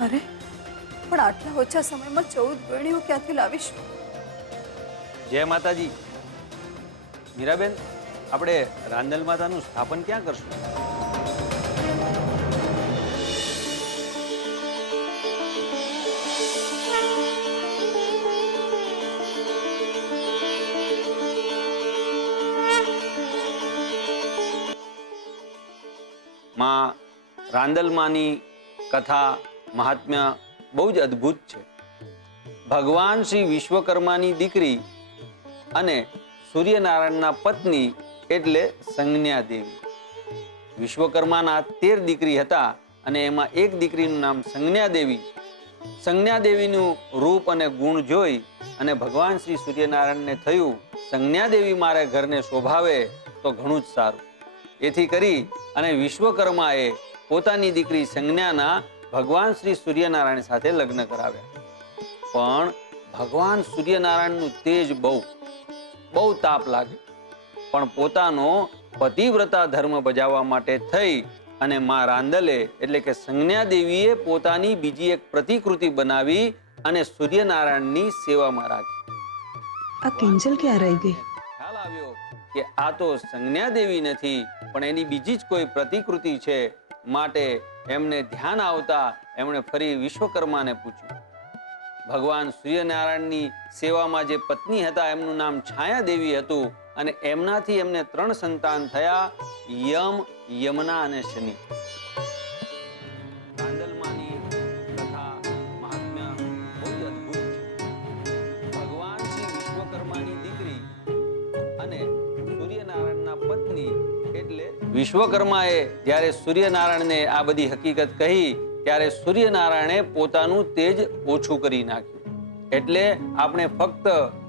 અરે પણ આટલા ઓછા સમયમાં 14 ગોળણીઓ ક્યાંથી લાવીશું? જય માતાજી. મીરાબેન, આપણે રાંદલ માતાનું સ્થાપન ક્યાં કરશું? રાંદલ માની કથા મહાત્મ્ય બહુ જ અદ્ભુત છે. ભગવાન શ્રી વિશ્વકર્માની દીકરી અને સૂર્યનારાયણના પત્ની એટલે સંજ્ઞા દેવી. વિશ્વકર્માના 13 દીકરી હતા અને એમાં એક દીકરીનું નામ સંજ્ઞા દેવી. સંજ્ઞા દેવીનું રૂપ અને ગુણ જોઈ અને ભગવાન શ્રી સૂર્યનારાયણને થયું, સંજ્ઞા દેવી મારે ઘરને શોભાવે તો ઘણું જ સારું. એથી કરી અને વિશ્વકર્માએ પોતાની દીકરી સંજ્ઞાના ભગવાન શ્રી સૂર્યનારાયણ સાથે લગ્ન કરાવ્યા. પણ ભગવાન સૂર્યનારાયણનું તેજ બહુ તાપ લાગે, પણ પોતાનો પતિવ્રતા ધર્મ બજાવવા માટે થઈ અને માં રાંદલે એટલે કે સંજ્ઞા દેવીએ પોતાની બીજી એક પ્રતિકૃતિ બનાવી અને સૂર્યનારાયણની સેવામાં રાખી. આ કિંજલ ક્યાં રહી ગઈ? ખ્યાલ આવ્યો કે આ તો સંજ્ઞા દેવી નથી પણ એની બીજી જ કોઈ પ્રતિકૃતિ છે. માટે એમને ધ્યાન આવતા એમણે ફરી વિશ્વકર્માને પૂછ્યું. ભગવાન સૂર્યનારાયણની સેવામાં જે પત્ની હતા એમનું નામ છાયા દેવી હતું અને એમનાથી એમને 3 સંતાન થયા, યમ, યમના અને શનિ. રાંદલમાની કથા મહાત્મ્ય બહુ જ અદ્ભુત છે. ભગવાન શ્રી વિશ્વકર્માની દીકરી અને સૂર્યનારાયણના પત્ની એટલે વિશ્વકર્માએ જ્યારે સૂર્યનારાયણને આ બધી હકીકત કહી ત્યારે સૂર્યનારાયણે પોતાનું તેજ ઓછું કરી નાખ્યું. એટલે આપણે ફક્ત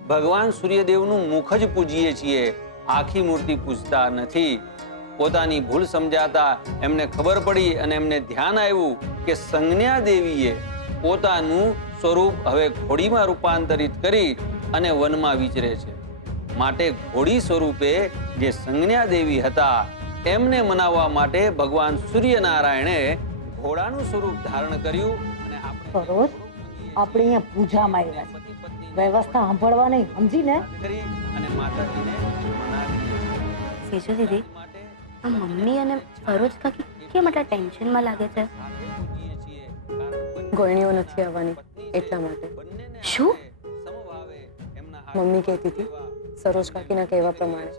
ભગવાન સૂર્યદેવનું મુખ જ પૂજીએ છીએ, આખી મૂર્તિ પૂજતા નથી. પોતાની ભૂલ સમજાતા એમને ખબર પડી અને એમને ધ્યાન આવ્યું કે સંજ્ઞા દેવીએ પોતાનું સ્વરૂપ હવે ઘોડીમાં રૂપાંતરિત કરી અને વનમાં વિચરે છે. માટે ઘોડી સ્વરૂપે જે સંજ્ઞા દેવી હતા એમને મનાવવા માટે ભગવાન સૂર્યનારાયણે ઘોડાનું સ્વરૂપ ધારણ કર્યું અને સરોજ, આપણે અહીંયા પૂજામાં આવ્યા છે, વ્યવસ્થા સાંભળવા નહીં, સમજીને? અને માતાજીને મનાવી. સેજો દીદી, આ મમ્મી અને સરોજ કાકી કેમ આટલા ટેન્શનમાં લાગે છે? ગોયણીઓ નથી આવવાની એટલા માટે. શું? મમ્મી કહેતી હતી સરોજ કાકીના કહેવા પ્રમાણે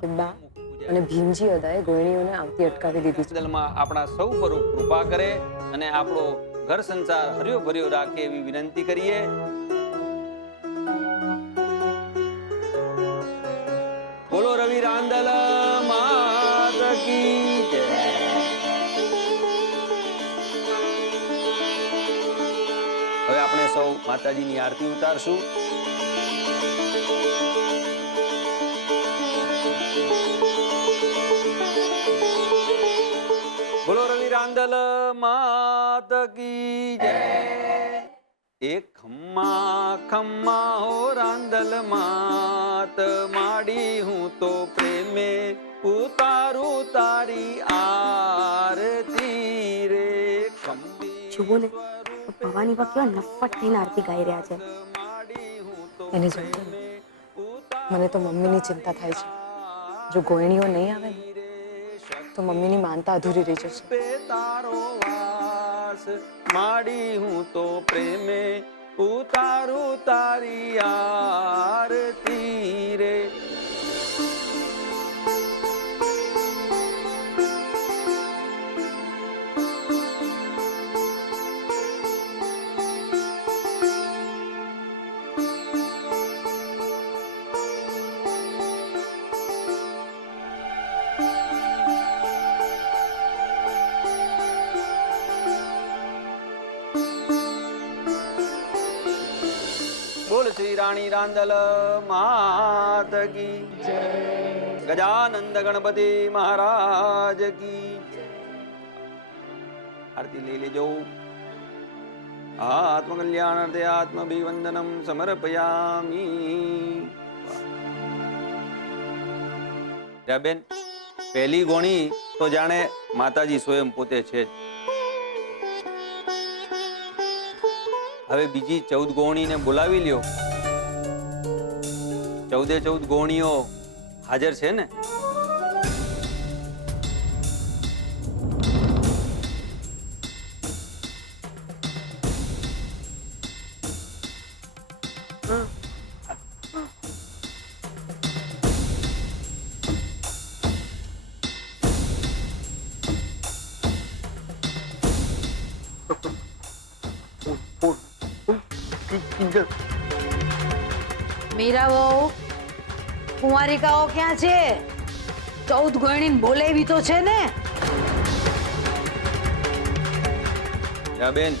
કે બા અને ભીમજી અદાએ ગોયણીઓને આવતી અટકાવી દીધી છે. આપણા સૌ પર કૃપા કરે અને આપણો ઘર સંસાર હર્યો ભર્યો રાખે એવી વિનંતી કરીએ. બોલો રવિ રાંદલ માત કી જય. હવે આપણે સૌ માતાજીની આરતી ઉતારશું. બોલો રવિ રાંદલ માત કી જય. એક ખમ્મા ખમ્મા હો રાંદલ માત, માડી હું તો પ્રેમે ઉતારું તારી આરતી રે. જુઓ ને, ભવાની બા કેવા નફ્ફટ થઈને આરતી ગાઈ રહ્યા છે. એને જોઈને મને તો મમ્મીની ચિંતા થાય છે. જો ગોયણીઓ નહીં આવે ને તો મમ્મીની માનતા અધૂરી રહી જશે. તારો વાસ માડી હું તો પ્રેમે ઉતારું તારી આરતી રે. બોલ શ્રી રાણી રાંદલ માત કી જય. ગજાનંદ ગણપતિ મહારાજ કી જય. આરતી લઈ લેજો. આત્મકલ્યાણાર્થે આત્મભિવંદનમ સમર્પયામી. બેન, પહેલી ગોણી તો જાણે માતાજી સ્વયં પોતે છે જ. હવે બીજી 14 ગોણીને બોલાવી લ્યો. 14 ગોણીઓ હાજર છે ને? કિંજલ મીરા વહુ કુંવારિકાઓ ક્યાં છે 14 ગણીને બોલાવી તો છે ને બેન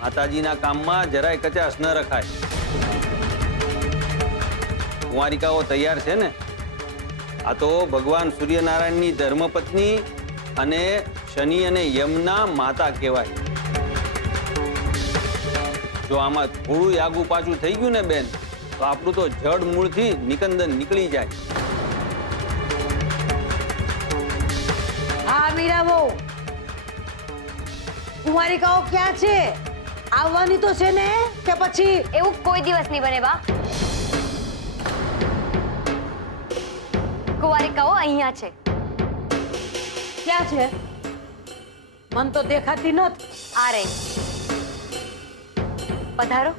માતાજીના કામમાં જરાય કચાશ ન રખાય. કુંવારિકાઓ તૈયાર છે ને? આ તો ભગવાન સૂર્યનારાયણની ધર્મપત્ની અને શનિ અને યમના માતા કહેવાય. જો આમાં થોડું આગું પાછું થઈ ગયું ને બેન તો આપણું તો જડ મૂળથી નિકંદન નીકળી જાય. હા મીરા વહુ કુંવારિકાઓ ક્યાં છે આવવાની તો છે ને કે પછી એવું કોઈ દિવસ નહીં બને બા. કુંવારિકાઓ અહીંયા છે. ક્યાં છે મન તો દેખાતી નથી. આ રહી. પધારો.